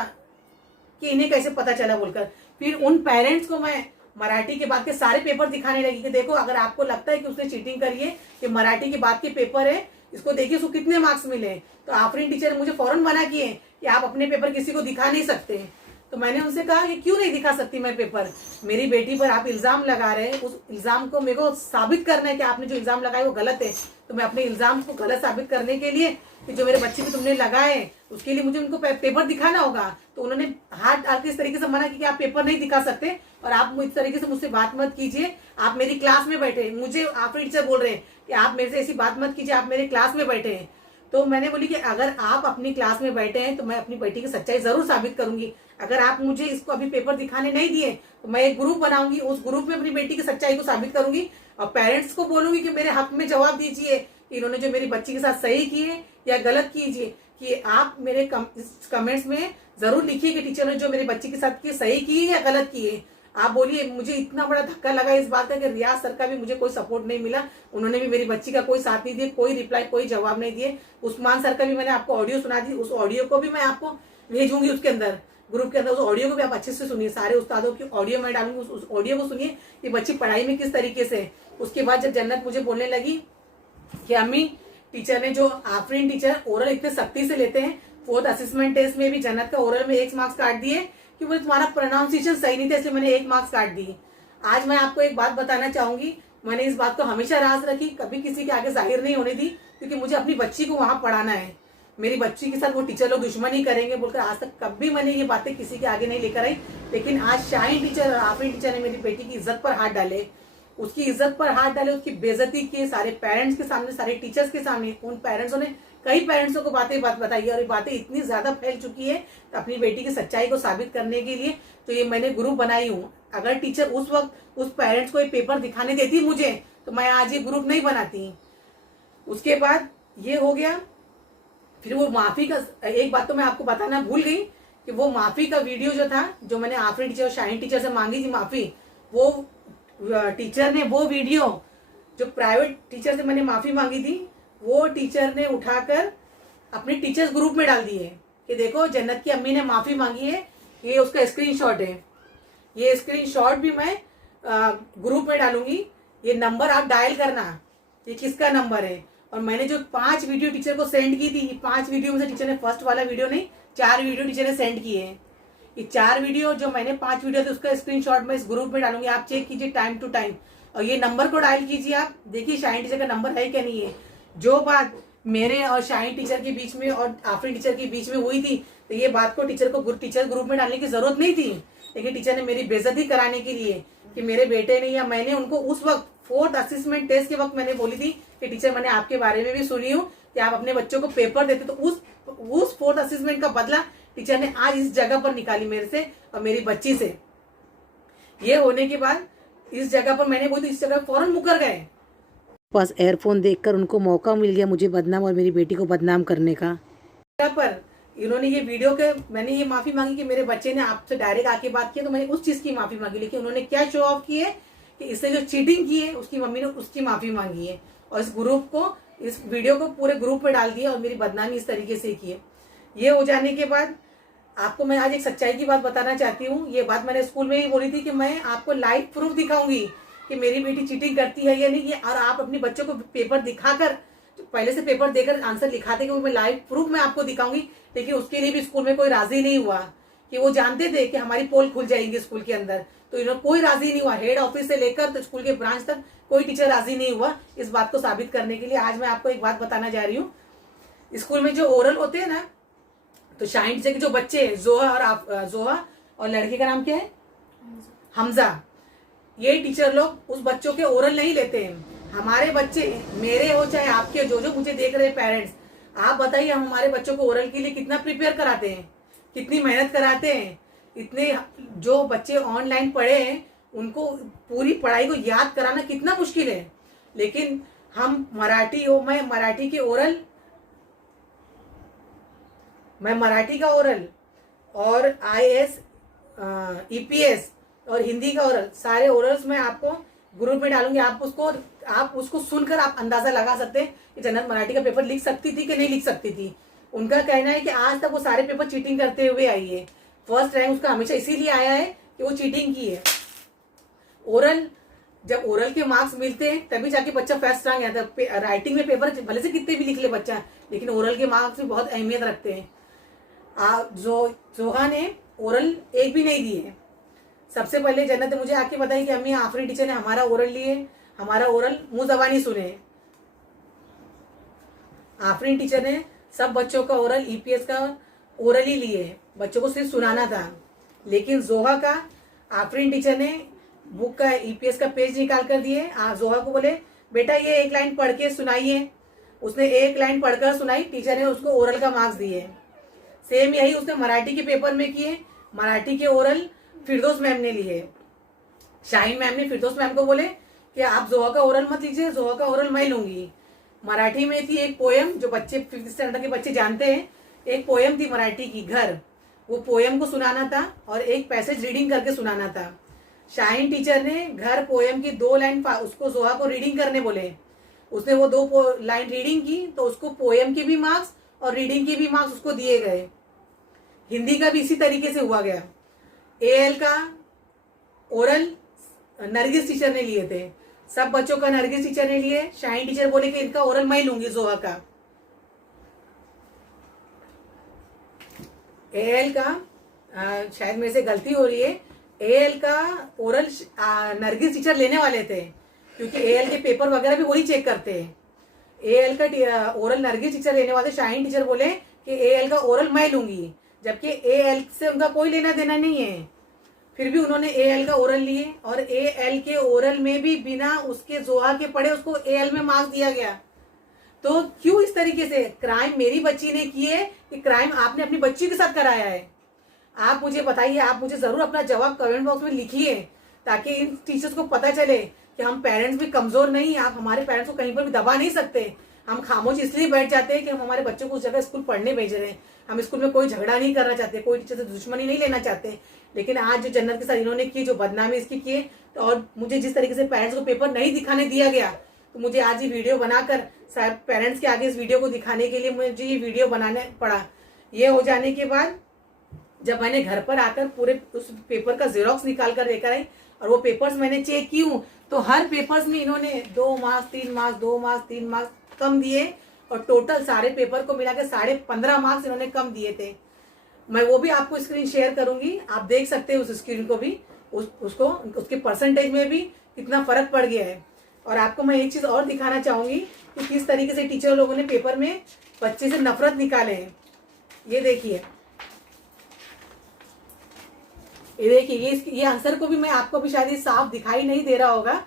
कि इन्हें कैसे पता चला बोलकर। फिर उन पेरेंट्स को मैं मराठी के बाद के सारे पेपर दिखाने लगी कि देखो, अगर आपको लगता है कि उसने चीटिंग करी है, कि मराठी के बाद के पेपर है, इसको देखिए उसको कितने मार्क्स मिले। तो आफरीन टीचर मुझे फौरन मना किए कि आप अपने पेपर किसी को दिखा नहीं सकते। तो मैंने उनसे कहा कि क्यों नहीं दिखा सकती मैं पेपर? मेरी बेटी पर आप इल्जाम लगा रहे हैं, उस इल्जाम को मेरे को साबित करना है कि आपने जो इल्जाम लगाए वो गलत है। तो मैं अपने इल्जाम को गलत साबित करने के लिए कि जो मेरे बच्चे पे तुमने लगाए, उसके लिए मुझे उनको पेपर दिखाना होगा। तो उन्होंने हाथ डाल के इस तरीके से मना किया कि आप पेपर नहीं दिखा सकते और आप इस तरीके से मुझसे बात मत कीजिए, आप मेरी क्लास में बैठे। मुझे आफरीन टीचर बोल रहे हैं कि आप मेरे से ऐसी बात मत कीजिए, आप मेरे क्लास में बैठे हैं। तो मैंने बोली कि अगर आप अपनी क्लास में बैठे हैं तो मैं अपनी बेटी की सच्चाई जरूर साबित करूंगी। अगर आप मुझे इसको अभी पेपर दिखाने नहीं दिए तो मैं एक ग्रुप बनाऊंगी, उस ग्रुप में अपनी बेटी की सच्चाई को साबित करूंगी और पेरेंट्स को बोलूंगी कि मेरे हक में जवाब दीजिए कि इन्होंने जो मेरी बच्ची के साथ सही किए या गलत कीजिए। कि आप मेरे कमेंट्स में जरूर लिखिए कि टीचर ने जो मेरी बच्ची के साथ की सही की या गलत किए। आप बोलिए, मुझे इतना बड़ा धक्का लगा इस बात का कि रियाज सर का भी मुझे कोई सपोर्ट नहीं मिला, उन्होंने भी मेरी बच्ची का कोई साथ नहीं दिया, कोई रिप्लाई, कोई जवाब नहीं दिए। उस्मान सर का भी मैंने आपको ऑडियो सुना दी, उस ऑडियो को भी मैं आपको भेजूंगी उसके अंदर, ग्रुप के अंदर। उस ऑडियो को भी आप अच्छे से सुनिए, सारे उस्तादों की ऑडियो मैं डालूंगी, उस ऑडियो को सुनिए कि बच्ची पढ़ाई में किस तरीके से। उसके बाद जब जन्नत मुझे बोलने लगी कि अम्मी, टीचर ने जो आफरीन टीचर ओरल इतने सख्ती से लेते हैं, 4th असेसमेंट टेस्ट में भी जन्नत का ओरल में 1 मार्क्स काट दिए कि वो तुम्हारा प्रोनाउंसिएशन सही नहीं था, इसलिए मैंने 1 मार्क्स काट दी। आज मैं आपको एक बात बताना चाहूंगी, मैंने इस बात को हमेशा राज रखी, कभी किसी के आगे जाहिर नहीं होने दी, क्योंकि मुझे अपनी बच्ची को वहां पढ़ाना है। मेरी बच्ची के साथ वो टीचर लोग दुश्मनी करेंगे बोलकर आज तक कभी मैंने ये बातें किसी के आगे नहीं लेकर आई। लेकिन आज शाहीन टीचर और आफरीन टीचर ने मेरी बेटी की इज्जत पर हाथ डाले, उसकी इज्जत पर हाथ डाले, उसकी बेइज्जती की सारे पेरेंट्स के सामने, सारे टीचर्स के सामने। उन पेरेंट्सों ने कई पेरेंट्सों को बात बताई और ये बातें इतनी ज्यादा फैल चुकी है तो अपनी बेटी की सच्चाई को साबित करने के लिए तो ये मैंने ग्रुप बनाई हूँ। अगर टीचर उस वक्त उस पेरेंट्स को ये पेपर दिखाने देती मुझे तो मैं आज ये ग्रुप नहीं बनाती। उसके बाद ये हो गया। फिर वो माफी का एक बात तो मैं आपको बताना भूल गई कि वो माफी का वीडियो जो था, जो मैंने आफरीन टीचर और शाहीन टीचर से मांगी थी माफी, वो टीचर ने वो वीडियो, जो प्राइवेट टीचर से मैंने माफी मांगी थी, वो टीचर ने उठाकर अपने टीचर्स ग्रुप में डाल दी है कि देखो जन्नत की अम्मी ने माफी मांगी है, ये उसका स्क्रीनशॉट है। ये स्क्रीनशॉट भी मैं ग्रुप में डालूंगी। ये नंबर आप डायल करना, ये किसका नंबर है। और मैंने जो 5 वीडियो टीचर को सेंड की थी, 5 वीडियो में से टीचर ने फर्स्ट वाला वीडियो नहीं, 4 वीडियो टीचर ने सेंड किए हैं। ये 4 वीडियो जो मैंने 5 वीडियो थे उसका स्क्रीनशॉट मैं इस ग्रुप में डालूंगी, आप चेक कीजिए टाइम टू टाइम। और ये नंबर को डायल कीजिए, आप देखिए शाहीन टीचर का नंबर है क्या नहीं है। जो बात मेरे और शाहीन टीचर के बीच में और आफरीन टीचर के बीच में हुई थी, तो ये बात को टीचर ग्रुप में डालने की जरूरत नहीं थी। लेकिन टीचर ने मेरी बेइज्जती कराने के लिए कि मेरे बेटे ने, या मैंने उनको उस वक्त 4th असेसमेंट टेस्ट के वक्त मैंने बोली थी कि टीचर मैंने आपके बारे में भी सुनी हूँ कि आप अपने बच्चों को पेपर देते, तो उस 4th असेसमेंट का बदला टीचर ने आज इस जगह पर निकाली मेरे से और मेरी बच्ची से। ये होने के बाद इस जगह पर मैंने बोली तो इस जगह फौरन मुकर गए। पास एयरफोन देखकर उनको मौका मिल गया मुझे बदनाम और मेरी बेटी को बदनाम करने का। पर इन्होंने ये वीडियो के, मैंने ये माफी मांगी कि मेरे बच्चे ने आपसे डायरेक्ट आके बात की, तो मैंने उस चीज की माफी मांगी। लेकिन उन्होंने क्या शो ऑफ की है कि इसने जो चीटिंग की है उसकी मम्मी ने उसकी माफी मांगी है और इस ग्रुप को, इस वीडियो को पूरे ग्रुप में डाल दिया और मेरी बदनामी इस तरीके से की है। ये हो जाने के बाद आपको मैं आज एक सच्चाई की बात बताना चाहती हूँ। ये बात मैंने स्कूल में ही बोली थी कि मैं आपको लाइव प्रूफ दिखाऊंगी कि मेरी बेटी चीटिंग करती है या नहीं, और आप अपने बच्चों को पेपर दिखाकर, पहले से पेपर देकर आंसर लिखाते कि मैं लाइव प्रूफ मैं आपको दिखाऊंगी। लेकिन उसके लिए भी स्कूल में कोई राजी नहीं हुआ, कि वो जानते थे कि हमारी पोल खुल जाएंगी स्कूल के अंदर, तो इन्होंने कोई राजी नहीं हुआ। हेड ऑफिस से लेकर तो स्कूल के ब्रांच तक कोई टीचर राजी नहीं हुआ इस बात को साबित करने के लिए। आज मैं आपको एक बात बताना जा रही हूँ। स्कूल में जो ओरल होते हैं ना, तो शाहीन टीचर के जो बच्चे जोहा और लड़के का नाम क्या है, हमजा, ये टीचर लोग उस बच्चों के ओरल नहीं लेते हैं। हमारे बच्चे, मेरे हो चाहे आपके, जो मुझे देख रहे पेरेंट्स, आप बताइए हम हमारे बच्चों को ओरल के लिए कितना प्रिपेयर कराते हैं, कितनी मेहनत कराते हैं। इतने जो बच्चे ऑनलाइन पढ़े हैं उनको पूरी पढ़ाई को याद कराना कितना मुश्किल है। लेकिन हम मैं मराठी के ओरल मैं मराठी का ओरल और IAS EPS और हिंदी का ओरल, सारे ओरल्स मैं आपको ग्रुप में डालूंगी। आप उसको सुनकर आप अंदाजा लगा सकते हैं कि जन्नत मराठी का पेपर लिख सकती थी कि नहीं लिख सकती थी। उनका कहना है कि आज तक वो सारे पेपर चीटिंग करते हुए आई है। फर्स्ट रैंक उसका हमेशा इसीलिए आया है कि वो चीटिंग की है। ओरल, जब ओरल के मार्क्स मिलते हैं तभी जाके बच्चा फर्स्ट रैंक आता है। राइटिंग में पेपर भले से कितने भी लिख ले बच्चा, लेकिन ओरल के मार्क्स भी बहुत अहमियत रखते हैं। जोहा ने ओरल एक भी नहीं दिए। सबसे पहले जन्नत ने मुझे आके बताई कि अम्मी आफरीन टीचर ने हमारा ओरल लिए, हमारा ओरल मुंह जबानी सुने। आफरीन टीचर ने सब बच्चों का ओरल EPS का ओरल ही लिए, बच्चों को सिर्फ सुनाना था। लेकिन जोहा का आफरीन टीचर ने बुक का EPS का पेज निकाल कर दिए। जोहा को बोले बेटा ये एक लाइन पढ़ के सुनाइए। उसने एक लाइन पढ़कर सुनाई, टीचर ने उसको ओरल का मार्क्स दिए। सेम यही उसने मराठी के पेपर में किए। मराठी के ओरल फिरदौस मैम ने लिए। शाहीन मैम ने फिरदौस मैम को बोले कि आप जोहा का ओरल मत लीजिए, जोहा का ओरल मैं लूंगी। मराठी में थी एक पोएम जो बच्चे 5th स्टैंडर्ड के बच्चे जानते हैं। एक पोएम थी मराठी की, घर। वो पोएम को सुनाना था और एक पैसेज रीडिंग करके सुनाना था। शाहीन टीचर ने घर पोएम की 2 लाइन उसको जोहा को रीडिंग करने बोले। उसने वो 2 लाइन रीडिंग की तो उसको पोएम के भी मार्क्स और रीडिंग के भी मार्क्स उसको दिए गए। हिंदी का भी इसी तरीके से हुआ गया। AL का ओरल नरगिस टीचर ने लिए थे। सब बच्चों का नरगिस टीचर ने लिए। शाहीन टीचर बोले कि इनका ओरल मैं लूंगी जोहा का। AL का शायद मेरे से गलती हो रही है, AL का ओरल नरगिस टीचर लेने वाले थे, क्योंकि AL के पेपर वगैरह भी वही चेक करते हैं। AL का ओरल नरगिस टीचर लेने वाले, शाहीन टीचर बोले कि AL का ओरल मैं लूंगी, जबकि AL से उनका कोई लेना देना नहीं है। फिर भी उन्होंने AL का ओरल लिए और AL के ओरल में भी बिना उसके जोहा के पढ़े उसको AL में मार्क्स दिया गया। तो क्यों इस तरीके से? क्राइम मेरी बच्ची ने की है कि क्राइम आपने अपनी बच्ची के साथ कराया है? आप मुझे बताइए, आप मुझे जरूर अपना जवाब कमेंट बॉक्स में लिखिए, ताकि इन टीचर्स को पता चले कि हम पेरेंट्स भी कमजोर नहीं। आप हमारे पेरेंट्स को कहीं पर भी दबा नहीं सकते। हम खामोश इसलिए बैठ जाते हैं कि हम हमारे बच्चों को उस जगह स्कूल पढ़ने भेज रहे हैं। हम स्कूल में कोई झगड़ा नहीं करना चाहते, कोई टीचर से दुश्मनी नहीं लेना चाहते। लेकिन आज जो जन्नत के साथ इन्होंने की, जो बदनामी इसकी की है, तो और मुझे जिस तरीके से पेरेंट्स को पेपर नहीं दिखाने दिया गया, तो मुझे आज ये वीडियो बनाकर पेरेंट्स के आगे इस वीडियो को दिखाने के लिए मुझे ये वीडियो बनाने पड़ा। ये हो जाने के बाद जब मैंने घर पर आकर पूरे उस पेपर का जेरोक्स निकाल कर लेकर आई और वो पेपर्स मैंने चेक की हूँ, तो हर पेपर्स में इन्होंने 2 मार्क्स 3 मार्क्स 2 मार्क्स 3 मार्क्स कम दिए और टोटल सारे पेपर को मिलाकर 15.5 मार्क्स इन्होंने कम दिए थे। मैं वो भी आपको स्क्रीन शेयर करूंगी, आप देख सकते हैं उस स्क्रीन को भी, उसको उसके परसेंटेज में भी कितना फर्क पड़ गया है। और आपको मैं एक चीज और दिखाना चाहूंगी कि किस तरीके से टीचर लोगों ने पेपर में बच्चे से नफरत निकाले हैं। ये देखिए, ये आंसर को भी मैं आपको भी शायद साफ दिखाई नहीं दे रहा होगा।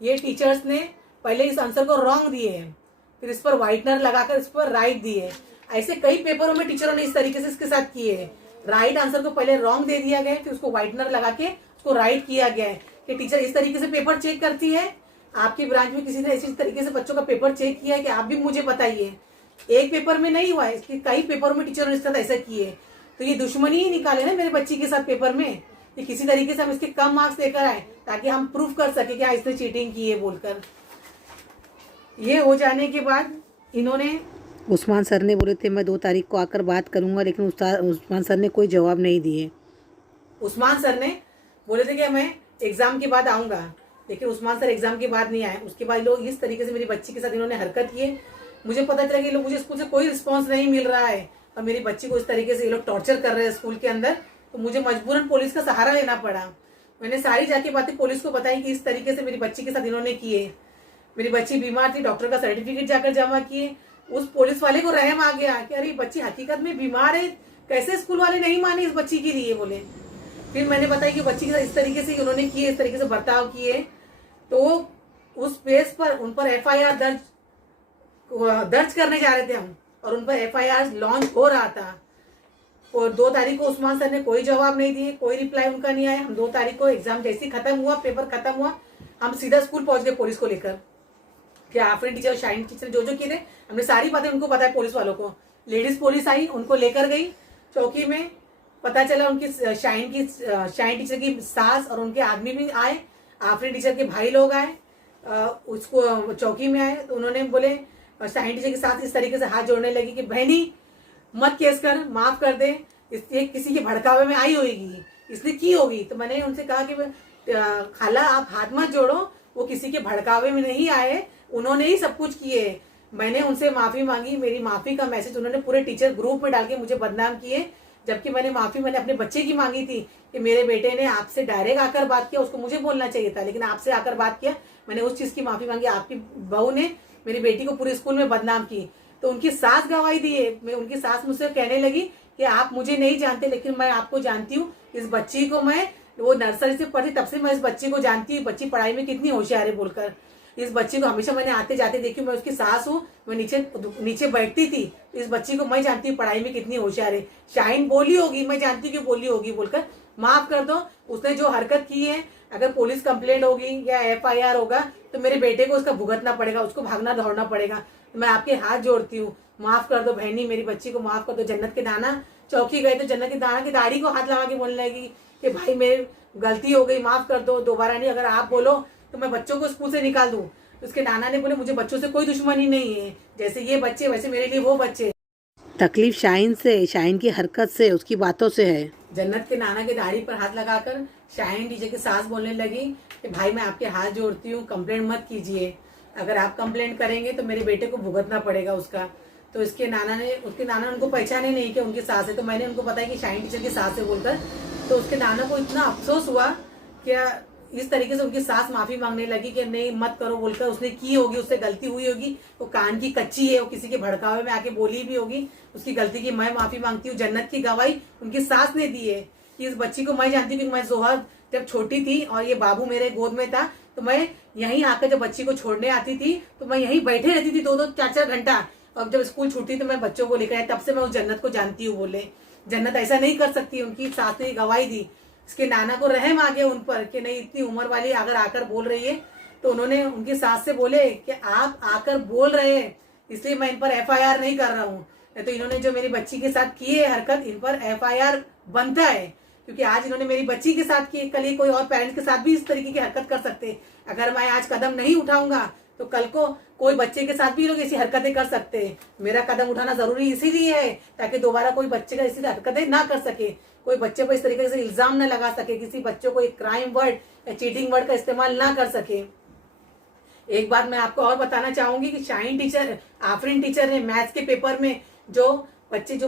ये टीचर्स ने पहले इस आंसर को रॉन्ग दिए हैं, फिर इस पर व्हाइटनर लगाकर इस पर राइट दिए। ऐसे कई पेपरों में टीचरों ने इस तरीके से इसके साथ किए हैं। राइट आंसर को पहले रॉन्ग दे दिया गया, फिर उसको व्हाइटनर लगा के उसको राइट किया गया है। कि टीचर इस तरीके से पेपर चेक करती है। आपकी ब्रांच में किसी ने इसी तरीके से बच्चों का पेपर चेक किया है कि आप भी मुझे बताइए। एक पेपर में नहीं हुआ है, इसके कई पेपरों में टीचरों ने इस तरह ऐसा किए। तो ये दुश्मनी ही निकाले ना मेरे बच्ची के साथ पेपर में, कि किसी तरीके से हम इसके कम मार्क्स लेकर आए ताकि हम प्रूफ कर सके कि इसने चीटिंग की है बोलकर। ये हो जाने के बाद इन्होंने, उस्मान सर ने बोले थे मैं 2 तारीख को आकर बात करूंगा, लेकिन उस्मान सर ने कोई जवाब नहीं दिए। उस्मान सर ने बोले थे कि मैं एग्जाम के बाद आऊंगा, लेकिन उस्मान सर एग्जाम के बाद नहीं आए। उसके बाद लोग इस तरीके से मेरी बच्ची के साथ इन्होंने हरकत की है। मुझे पता चला कि लोग, मुझे स्कूल से कोई रिस्पॉन्स नहीं मिल रहा है और मेरी बच्ची को इस तरीके से ये लोग टॉर्चर कर रहे हैं स्कूल के अंदर, तो मुझे मजबूरन पुलिस का सहारा लेना पड़ा। मैंने सारी जाके बातें पुलिस को बताई कि इस तरीके से मेरी बच्ची के साथ इन्होंने किए। मेरी बच्ची बीमार थी, डॉक्टर का सर्टिफिकेट जाकर जमा किए। उस पुलिस वाले को रहम आ गया कि अरे बच्ची हकीकत में बीमार है, कैसे स्कूल वाले नहीं माने इस बच्ची के लिए बोले। फिर मैंने बताया कि बच्ची के साथ इस तरीके से उन्होंने किए, इस तरीके से बर्ताव किए, तो उस बेस पर उन पर FIR दर्ज करने जा रहे थे हम, और उन पर FIR लॉन्च हो रहा था। और 2 तारीख को उस्मान सर ने कोई जवाब नहीं दिए, कोई रिप्लाई उनका नहीं आया। हम 2 तारीख को एग्जाम जैसे ही खत्म हुआ, पेपर खत्म हुआ, हम सीधा स्कूल पहुंच गए पुलिस को लेकर। क्या आफरीन टीचर, शाहीन टीचर जो जो किए थे, हमने सारी बातें उनको बताया पुलिस वालों को। लेडीज पुलिस आई, उनको लेकर गई चौकी में पता चला उनकी शाइन टीचर की सास और उनके आदमी भी आए, आफरीन टीचर के भाई लोग आए, उसको चौकी में आए। तो उन्होंने बोले, शाइन टीचर के साथ इस तरीके से हाथ जोड़ने लगी कि बहनी मत केस कर, माफ कर दे, इसलिए किसी के भड़कावे में आई होगी, इसने की होगी। तो मैंने उनसे कहा कि खाला आप हाथ मत जोड़ो, वो किसी के भड़कावे में नहीं आए, उन्होंने ही सब कुछ किए। मैंने उनसे माफी मांगी, मेरी माफी का मैसेज उन्होंने पूरे टीचर ग्रुप में डाल के मुझे बदनाम किए, जबकि मैंने अपने बच्चे की मांगी थी कि मेरे बेटे ने आपसे डायरेक्ट आकर बात किया, उसको मुझे बोलना चाहिए था, लेकिन आपसे आकर बात किया। मैंने उस चीज की माफी मांगी। आपकी बहू ने मेरी बेटी को पूरे स्कूल में बदनाम की। तो उनकी सास गवाही दी है। उनकी सास मुझसे कहने लगी कि आप मुझे नहीं जानते, लेकिन मैं आपको जानती हूँ। इस बच्ची को वो नर्सरी से पढ़ती तब से मैं इस बच्ची को जानती हूँ, बच्ची पढ़ाई में कितनी होशियार है बोलकर। इस बच्ची को हमेशा मैंने आते जाते देखी, मैं उसकी सास हूँ, मैं नीचे बैठती थी। इस बच्ची को मैं जानती हूँ पढ़ाई में कितनी होशियार है। शाइन बोली होगी, मैं जानती हूँ कि बोली होगी बोलकर माफ कर दो। उसने जो हरकत की है, अगर पुलिस कंप्लेंट होगी या FIR होगा तो मेरे बेटे को उसका भुगतना पड़ेगा, उसको भागना दौड़ना पड़ेगा। तो मैं आपके हाथ जोड़ती हूँ, माफ कर दो बहनी, मेरी बच्ची को माफ कर दो। जन्नत के दाना चौकी गए तो जन्नत के दाना की दाढ़ी को हाथ लगा के बोलने लगी कि भाई मेरी गलती हो गई, माफ कर दो, दोबारा नहीं। अगर आप बोलो तो मैं बच्चों को स्कूल से निकाल दूं। उसके नाना ने बोले मुझे बच्चों से कोई दुश्मनी नहीं है, जैसे ये बच्चे वैसे मेरे लिए वो बच्चे। तकलीफ शाइन से, शाइन की हरकत से, उसकी बातों से है। जन्नत के नाना की दाढ़ी पर हाथ लगाकर शाइन टीचर की सास बोलने लगी कि भाई मैं आपके हाथ जोड़ती हूँ, कंप्लेंट मत कीजिए, अगर आप कंप्लेंट करेंगे तो मेरे बेटे को भुगतना पड़ेगा उसका। तो उसके नाना उनको पहचाने नहीं कि उनकी सास है। तो मैंने उनको बताया कि शाइन टीचर की सास है बोलकर। तो उसके नाना को इतना अफसोस हुआ कि इस तरीके से उनकी सास माफी मांगने लगी कि नहीं मत करो बोलकर, उसने की होगी, उससे गलती हुई होगी, वो कान की कच्ची है, वो किसी के भड़कावे में आके बोली भी होगी, उसकी गलती की मैं माफी मांगती हूँ। जन्नत की गवाही उनकी सास ने दी है कि इस बच्ची को मैं जानती हूँ कि मैं जोहर जब छोटी थी और ये बाबू मेरे गोद में था तो मैं यहीं आकर जब बच्ची को छोड़ने आती थी तो मैं यहीं बैठे रहती थी 2-2 4-4 घंटा। और जब स्कूल छूटी तो मैं बच्चों को लेकर आई, तब से मैं उस जन्नत को जानती हूँ। बोले जन्नत ऐसा नहीं कर सकती, उनकी सास ने गवाही दी। इसके नाना को रहम आ गया उन पर कि नहीं इतनी उम्र वाली अगर आकर बोल रही है। तो उन्होंने उनकी सास से बोले कि आप आकर बोल रहे हैं इसलिए मैं इन पर FIR नहीं कर रहा हूँ, तो इन्होंने जो मेरी बच्ची के साथ की है हरकत, इन पर FIR बनता है, क्योंकि आज इन्होंने मेरी बच्ची के साथ की, कल ही कोई और पेरेंट्स के साथ भी इस तरीके की हरकत कर सकते। अगर मैं आज कदम नहीं उठाऊंगा तो कल को कोई बच्चे के साथ भी लोग ऐसी हरकतें कर सकते हैं। मेरा कदम उठाना जरूरी इसीलिए है ताकि दोबारा कोई बच्चे का ऐसी हरकतें ना कर सके, कोई बच्चे पर इस तरीके से इल्जाम न लगा सके, किसी बच्चों को एक क्राइम वर्ड या चीटिंग वर्ड का इस्तेमाल ना कर सके। एक बात मैं आपको और बताना चाहूंगी कि शाइन टीचर, आफरीन टीचर ने मैथ्स के पेपर में जो बच्चे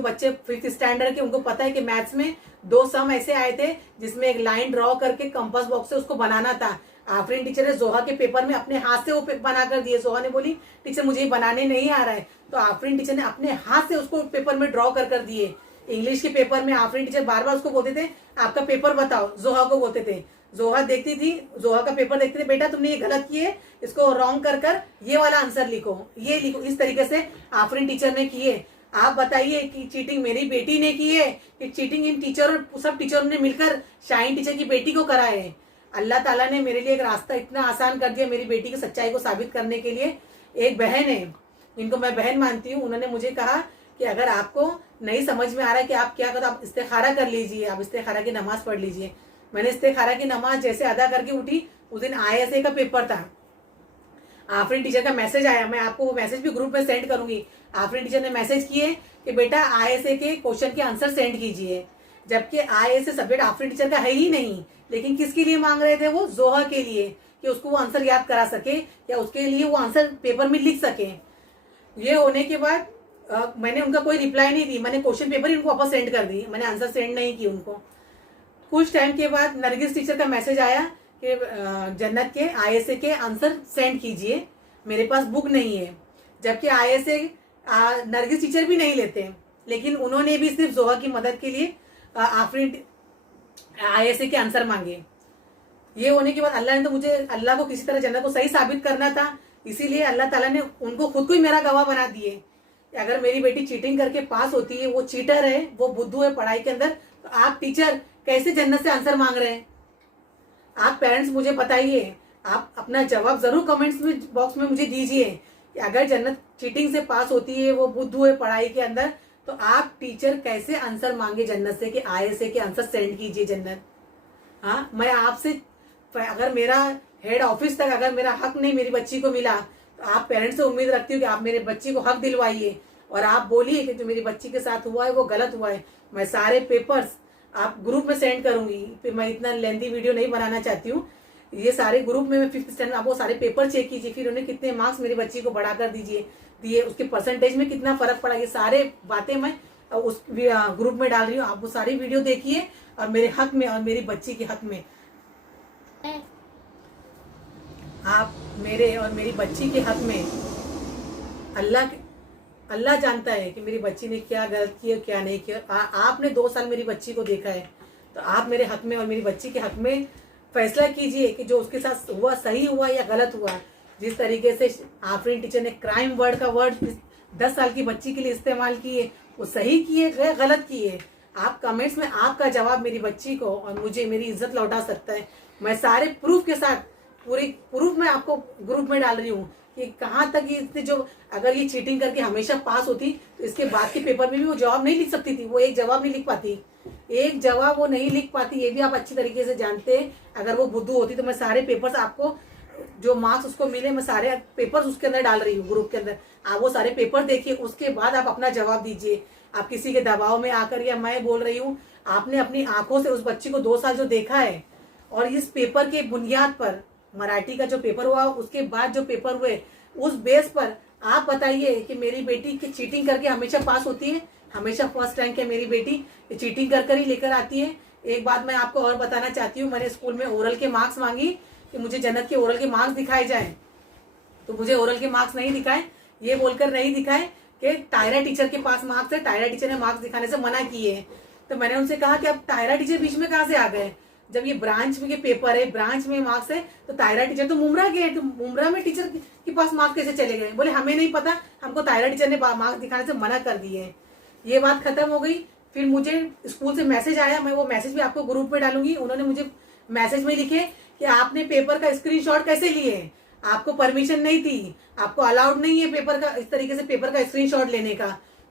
5th स्टैंडर्ड के, उनको पता है कि मैथ्स में 2 सम ऐसे आए थे जिसमें एक लाइन ड्रॉ करके कंपास बॉक्स से उसको बनाना था। आफरीन टीचर ने जोहा के पेपर में अपने हाथ से वो बना कर दिए। जोहा ने बोली टीचर मुझे बनाने नहीं आ रहा है, तो आफरीन टीचर ने अपने हाथ से उसको पेपर में ड्रॉ कर दिए। इंग्लिश के पेपर में आफरीन टीचर बार बार उसको बोलते थे आपका पेपर बताओ, जोहा को बोलते थे। जोहा देखती थी, जोहा का पेपर देखते थे, बेटा तुमने ये गलत किए, इसको रॉन्ग कर ये वाला आंसर लिखो, ये लिखो। इस तरीके से आफरीन टीचर ने किए। आप बताइए कि चीटिंग मेरी बेटी ने की है कि चीटिंग इन टीचर, सब टीचरों ने मिलकर शाइन टीचर की बेटी को कराए है। अल्लाह ताला ने मेरे लिए एक रास्ता इतना आसान कर दिया मेरी बेटी की सच्चाई को साबित करने के लिए। एक बहन है, इनको मैं बहन मानती हूँ, उन्होंने मुझे कहा कि अगर आपको नहीं समझ में आ रहा है कि आप क्या करो, आप इस्तिखारा कर लीजिए, आप इस्तिखारा की नमाज पढ़ लीजिए। मैंने इस्तिखारा की नमाज जैसे अदा करके उठी, उस दिन ISA का पेपर था। आफरीन टीचर का मैसेज आया, मैं आपको वो मैसेज भी ग्रुप में सेंड करूंगी। आफरीन टीचर ने मैसेज किए कि बेटा ISA के क्वेश्चन के आंसर सेंड कीजिए, जबकि ISA सब्जेक्ट आफरीन टीचर का है ही नहीं, लेकिन किसके लिए मांग रहे थे वो? जोहा के लिए, कि उसको वो आंसर याद करा सके या उसके लिए वो आंसर पेपर में लिख सके। ये होने के बाद मैंने उनका कोई रिप्लाई नहीं दी, मैंने क्वेश्चन पेपर ही उनको वापस सेंड कर दी, मैंने आंसर सेंड नहीं की उनको। कुछ टाइम के बाद नरगिस टीचर का मैसेज आया कि जन्नत के ISA के आंसर सेंड कीजिए, मेरे पास बुक नहीं है। जबकि ISA नरगिस टीचर भी नहीं लेते, लेकिन उन्होंने भी सिर्फ जोहा की मदद के लिए आफरीन ISA के आंसर मांगे। ये होने के बाद अल्लाह ने तो मुझे, अल्लाह को किसी तरह जन्नत को सही साबित करना था, इसीलिए अल्लाह ताला ने उनको खुद को ही मेरा गवाह बना दिए। अगर मेरी बेटी चीटिंग करके पास होती है, वो चीटर है, वो बुद्धू है पढ़ाई के अंदर, तो आप टीचर कैसे जन्नत से आंसर मांग रहे हैं? आप पेरेंट्स मुझे बताइए, आप अपना जवाब जरूर कमेंट्स में बॉक्स में मुझे दीजिए कि अगर जन्नत चीटिंग से पास होती है, वो बुद्धू है पढ़ाई के अंदर, तो आप टीचर कैसे आंसर मांगे जन्नत से कि आए से कि आंसर सेंड कीजिए जन्नत। हाँ, मैं आपसे अगर मेरा हेड ऑफिस तक अगर मेरा हक नहीं मेरी बच्ची को मिला, तो आप पेरेंट्स से उम्मीद रखती हूँ कि आप मेरे बच्ची को हक दिलवाइए और आप बोलिए कि जो मेरी बच्ची के साथ हुआ है वो गलत हुआ है। मैं सारे पेपर्स आप ग्रुप में सेंड करूंगी। फिर मैं इतना लेंथी वीडियो नहीं बनाना चाहती हूँ। ये सारे ग्रुप में 5th स्टैंडर्ड आप वो सारे पेपर चेक कीजिए, फिर उन्हें कितने मार्क्स मेरी बच्ची को बढ़ा कर दिए, उसके परसेंटेज में कितना फर्क पड़ा, ये सारे बातें मैं उस ग्रुप में डाल रही हूँ। आप वो सारी वीडियो देखिए और मेरे हक में और मेरी बच्ची के हक में आप मेरे और मेरी बच्ची के हक में अल्लाह जानता है कि मेरी बच्ची ने क्या गलत किया क्या नहीं किया। आपने 2 साल मेरी बच्ची को देखा है, तो आप मेरे हक में और मेरी बच्ची के हक में फैसला कीजिए कि जो उसके साथ हुआ सही हुआ या गलत हुआ। जिस तरीके से आफरीन टीचर ने क्राइम वर्ड का वर्ड 10 साल की बच्ची के लिए इस्तेमाल किए, वो सही किए गए गलत किए। आप कमेंट्स में आपका जवाब मेरी बच्ची को और मुझे मेरी इज्जत लौटा सकता है। मैं सारे प्रूफ के साथ पूरी प्रूफ मैं आपको ग्रुप में डाल रही हूँ कि कहाँ तक ये जो अगर ये चीटिंग करके हमेशा पास होती तो इसके बाद के पेपर में भी वो जवाब नहीं लिख सकती थी। वो एक जवाब नहीं लिख पाती, एक जवाब वो नहीं लिख पाती, ये भी आप अच्छी तरीके से जानते हैं। अगर वो बुद्धू होती तो मैं सारे पेपर्स आपको जो मार्क्स उसको मिले मैं सारे पेपर्स उसके अंदर डाल रही हूँ ग्रुप के अंदर। आप वो सारे पेपर देखिए, उसके बाद आप अपना जवाब दीजिए। आप किसी के दबाव में आकर या मैं बोल रही हूँ, आपने अपनी आंखों से उस बच्ची को 2 साल जो देखा है और इस पेपर के बुनियाद पर मराठी का जो पेपर हुआ उसके बाद जो पेपर हुए उस बेस पर आप बताइए कि मेरी बेटी की चीटिंग करके हमेशा पास होती है, हमेशा फर्स्ट रैंक है मेरी बेटी, ये चीटिंग कर ही लेकर आती है। एक बात मैं आपको और बताना चाहती हूँ, मैंने स्कूल में ओरल के मार्क्स मांगी कि मुझे जन्नत के ओरल के मार्क्स दिखाए जाए, तो मुझे ओरल के मार्क्स नहीं दिखाए। ये बोलकर नहीं दिखाए कि तायरा टीचर के पास मार्क्स है, तायरा टीचर ने मार्क्स दिखाने से मना किए। तो मैंने उनसे कहा कि अब तायरा टीचर बीच में कहाँ से आ गए, जब ये ब्रांच में के पेपर है, ब्रांच में मार्क्स है, तो तायरा टीचर तो मुमरा गए, तो मुमरा में टीचर के पास मार्क्स कैसे चले गए। बोले हमें नहीं पता, हमको तायरा टीचर ने मार्क्स दिखाने से मना कर दिए। ये बात खत्म हो गई। फिर मुझे स्कूल से मैसेज आया, मैं वो मैसेज भी आपको ग्रुप में डालूंगी। उन्होंने मुझे मैसेज में लिखे कि आपने पेपर का स्क्रीनशॉट कैसे लिए, आपको परमिशन नहीं थी, आपको अलाउड नहीं है पेपर का इस तरीके से पेपर का स्क्रीनशॉट लेने का।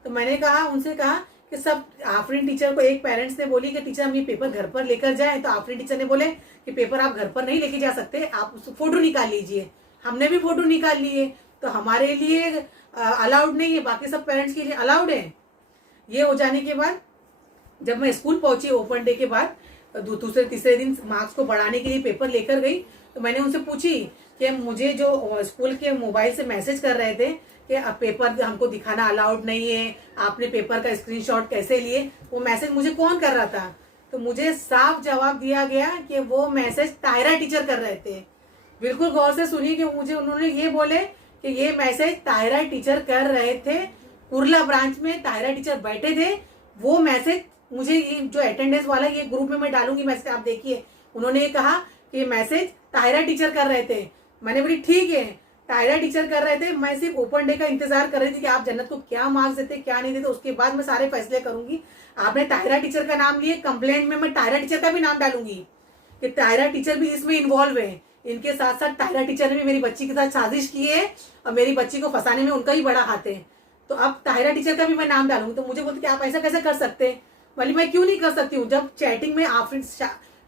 तो मैंने कहा उनसे कहा कि सब आफरीन टीचर को एक पेरेंट्स ने बोली कि टीचर हम ये पेपर घर पर लेकर जाएं, तो आफरीन टीचर ने बोले कि पेपर आप घर पर नहीं लेके जा सकते, आप उसको फोटो निकाल लीजिए। हमने भी फोटो निकाल लिए, तो हमारे लिए अलाउड नहीं है, बाकी सब पेरेंट्स के लिए अलाउड है। ये हो जाने के बाद जब मैं स्कूल पहुंची ओपन डे के बाद दूसरे तीसरे दिन मार्क्स को बढ़ाने के लिए पेपर लेकर गई, तो मैंने उनसे पूछी कि मुझे जो स्कूल के मोबाइल से मैसेज कर रहे थे कि अब पेपर हमको दिखाना अलाउड नहीं है, आपने पेपर का स्क्रीनशॉट कैसे लिए, वो मैसेज मुझे कौन कर रहा था। तो मुझे साफ जवाब दिया गया कि वो मैसेज तायरा टीचर कर रहे थे। बिल्कुल गौर से सुनिए कि मुझे उन्होंने ये बोले कि ये मैसेज तायरा टीचर कर रहे थे, कुर्ला ब्रांच में तायरा टीचर बैठे थे। वो मैसेज मुझे ये जो अटेंडेंस वाला ये ग्रुप में मैं डालूंगी मैसेज, आप देखिए। उन्होंने ये कहा कि ये मैसेज तायरा टीचर कर रहे थे। मैंने बोली ठीक है, तायरा टीचर कर रहे थे, मैं सिर्फ ओपन डे का इंतजार कर रही थी कि आप जन्नत को क्या मार्क्स देते क्या नहीं देते, उसके बाद मैं सारे फैसले करूंगी। आपने तायरा टीचर का नाम लिए, कंप्लेंट में मैं तायरा टीचर का भी नाम डालूंगी कि तायरा टीचर भी इसमें इन्वॉल्व है। इनके साथ साथ तायरा टीचर ने भी मेरी बच्ची के साथ साजिश की है और मेरी बच्ची को फंसाने में उनका ही बड़ा हाथ है। तो अब तायरा टीचर का भी मैं नाम डालूंगी। तो मुझे बोलते कि आप ऐसा कैसे कर सकते हैं, बोली मैं क्यों नहीं कर सकती हूँ। जब चैटिंग में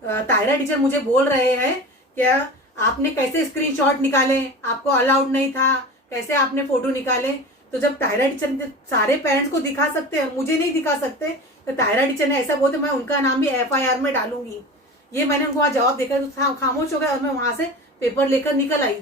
तायरा टीचर मुझे बोल रहे हैं क्या आपने कैसे स्क्रीनशॉट निकाले, आपको अलाउड नहीं था, कैसे आपने फोटो निकाले। तो जब तायरा टीचर सारे पेरेंट्स को दिखा सकते हैं, मुझे नहीं दिखा सकते, तो तायरा टीचर ने ऐसा बोलते मैं उनका नाम भी FIR में डालूंगी। ये मैंने उनको वहाँ जवाब देकर खामोश हो गया और मैं वहां से पेपर लेकर निकल आई।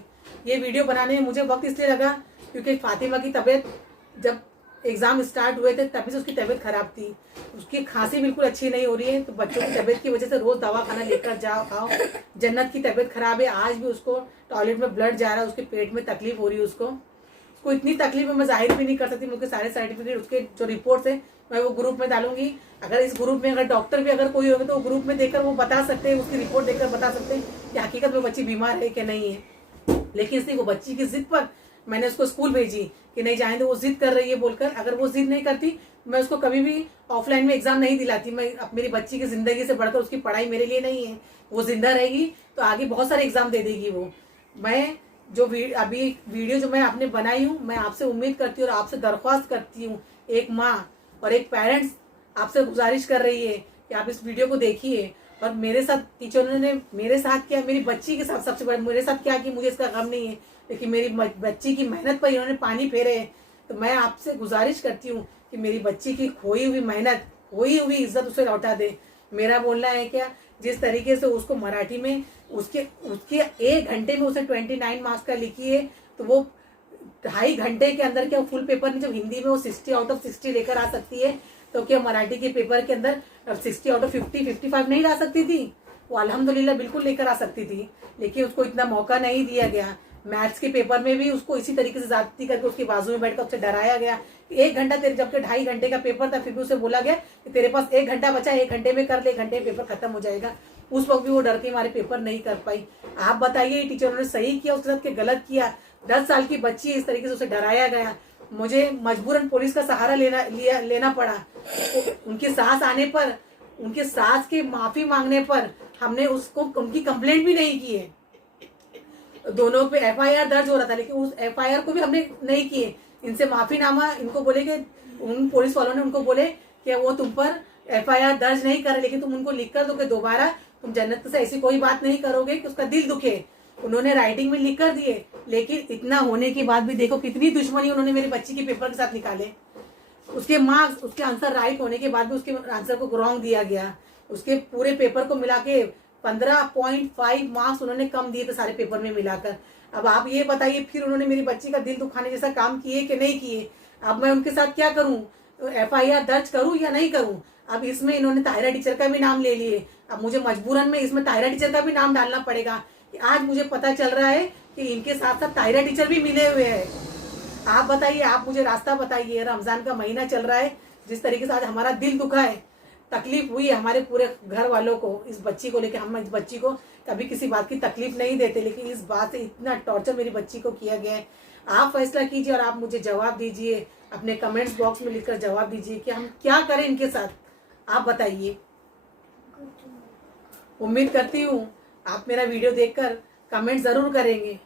ये वीडियो बनाने में मुझे वक्त इसलिए लगा क्योंकि फातिमा की तबीयत जब एग्जाम स्टार्ट हुए थे तभी से उसकी तबीयत खराब थी, उसकी खांसी बिल्कुल अच्छी नहीं हो रही है। तो बच्चों की तबीयत की वजह से रोज दवाखाना लेकर जाओ आओ। जन्नत की तबीयत खराब है, आज भी उसको टॉयलेट में ब्लड जा रहा है, उसके पेट में तकलीफ हो रही है। उसको इतनी तकलीफ है मैं जाहिर भी नहीं कर सकती। मुझे सारे सर्टिफिकेट उसके जो रिपोर्ट्स है मैं वो ग्रुप में डालूंगी। अगर इस ग्रुप में अगर डॉक्टर भी अगर कोई होगा तो वो ग्रुप में देखकर वो बता सकते हैं, उसकी रिपोर्ट देखकर बता सकते हैं कि हकीकत में बच्ची बीमार है कि नहीं है। लेकिन इसलिए वो बच्ची की जिद पर मैंने उसको स्कूल भेजी कि नहीं जाएंगे, वो जिद कर रही है बोलकर। अगर वो जिद नहीं करती मैं उसको कभी भी ऑफलाइन में एग्जाम नहीं दिलाती। मैं मेरी बच्ची की जिंदगी से बढ़कर उसकी पढ़ाई मेरे लिए नहीं है। वो जिंदा रहेगी तो आगे बहुत सारे एग्जाम दे देगी वो। मैं जो अभी वीडियो जो मैं आपने बनाई हूँ, मैं आपसे उम्मीद करती हूँ और आपसे दरख्वास्त करती हूँ, एक माँ और एक पेरेंट्स आपसे गुजारिश कर रही है कि आप इस वीडियो को देखिए। और मेरे साथ टीचरों ने मेरे साथ क्या, मेरी बच्ची के साथ सबसे बड़ा मेरे साथ क्या कि मुझे इसका गम नहीं है, लेकिन मेरी बच्ची की मेहनत पर इन्होंने पानी फेरे है। तो मैं आपसे गुजारिश करती हूँ कि मेरी बच्ची की खोई हुई मेहनत, खोई हुई इज्जत उसे लौटा दे। मेरा बोलना है क्या, जिस तरीके से उसको मराठी में उसके 1 घंटे में उसे 29 मार्क्स का लिखी है, तो वो 2.5 घंटे के अंदर क्या फुल पेपर में जब हिंदी में वो 60 आउट ऑफ 60 लेकर आ सकती है, तो क्या मराठी के पेपर के अंदर 60 आउट ऑफ 50, 55 नहीं ला सकती थी? वो अल्हम्दुलिल्लाह बिल्कुल लेकर आ सकती थी, लेकिन उसको इतना मौका नहीं दिया गया। मैथ्स के पेपर में भी उसको इसी तरीके से ज्यादती करके उसके बाजू में बैठकर उससे डराया गया। 1 घंटा तेरे, जबकि 2.5 घंटे का पेपर था, फिर भी उसे बोला गया कि तेरे पास 1 घंटा बचा, 1 घंटे में कर ले, 1 घंटे में पेपर खत्म हो जाएगा। उस वक्त भी वो डर के हमारे पेपर नहीं कर पाई। आप बताइए टीचरों ने सही किया उसके साथ कि गलत किया? 10 साल की बच्ची इस तरीके से उसे डराया गया। मुझे मजबूरन पुलिस का सहारा लेना पड़ा। उनकी सास आने पर, उनके सास के माफी मांगने पर हमने उसको उनकी कंप्लेंट भी नहीं की है। दोनों पे FIR दर्ज हो रहा था, लेकिन उस FIR को भी हमने नहीं किए। इनसे माफीनामा, इनको बोले कि उन पुलिस वालों ने उनको बोले कि वो तुम पर FIR दर्ज नहीं करे, लेकिन तुम उनको लिख कर दो कि दोबारा तुम जन्नत से ऐसी कोई बात नहीं करोगे कि उसका दिल दुखे। उन्होंने राइटिंग में लिख कर दिए, लेकिन इतना होने के बाद भी देखो कितनी दुश्मनी उन्होंने मेरी बच्ची के पेपर के साथ निकाले। उसके मार्क्स, उसके आंसर राइट होने के बाद भी उसके आंसर को रॉन्ग दिया गया। उसके पूरे पेपर को मिला के 15.5 मार्क्स उन्होंने कम दिए थे सारे पेपर में मिलाकर। अब आप ये बताइए, फिर उन्होंने मेरी बच्ची का दिल दुखाने जैसा काम किए कि नहीं किए? अब मैं उनके साथ क्या करूं? FIR दर्ज करूं या नहीं करूं? अब इसमें इन्होंने ताहिरा टीचर का भी नाम ले लिए। अब मुझे मजबूरन में इसमें ताहिरा टीचर का भी नाम डालना पड़ेगा। आज मुझे पता चल रहा है कि इनके साथ साथ ताहिरा टीचर भी मिले हुए हैं। आप बताइए, आप मुझे रास्ता बताइए। रमजान का महीना चल रहा है, जिस तरीके से आज हमारा दिल दुखा है, तकलीफ हुई हमारे पूरे घर वालों को इस बच्ची को लेकर। हम इस बच्ची को कभी किसी बात की तकलीफ नहीं देते, लेकिन इस बात से इतना टॉर्चर मेरी बच्ची को किया गया है। आप फैसला कीजिए और आप मुझे जवाब दीजिए, अपने कमेंट्स बॉक्स में लिखकर जवाब दीजिए कि हम क्या करें इनके साथ। आप बताइए। उम्मीद करती हूँ आप मेरा वीडियो देखकर कमेंट जरूर करेंगे।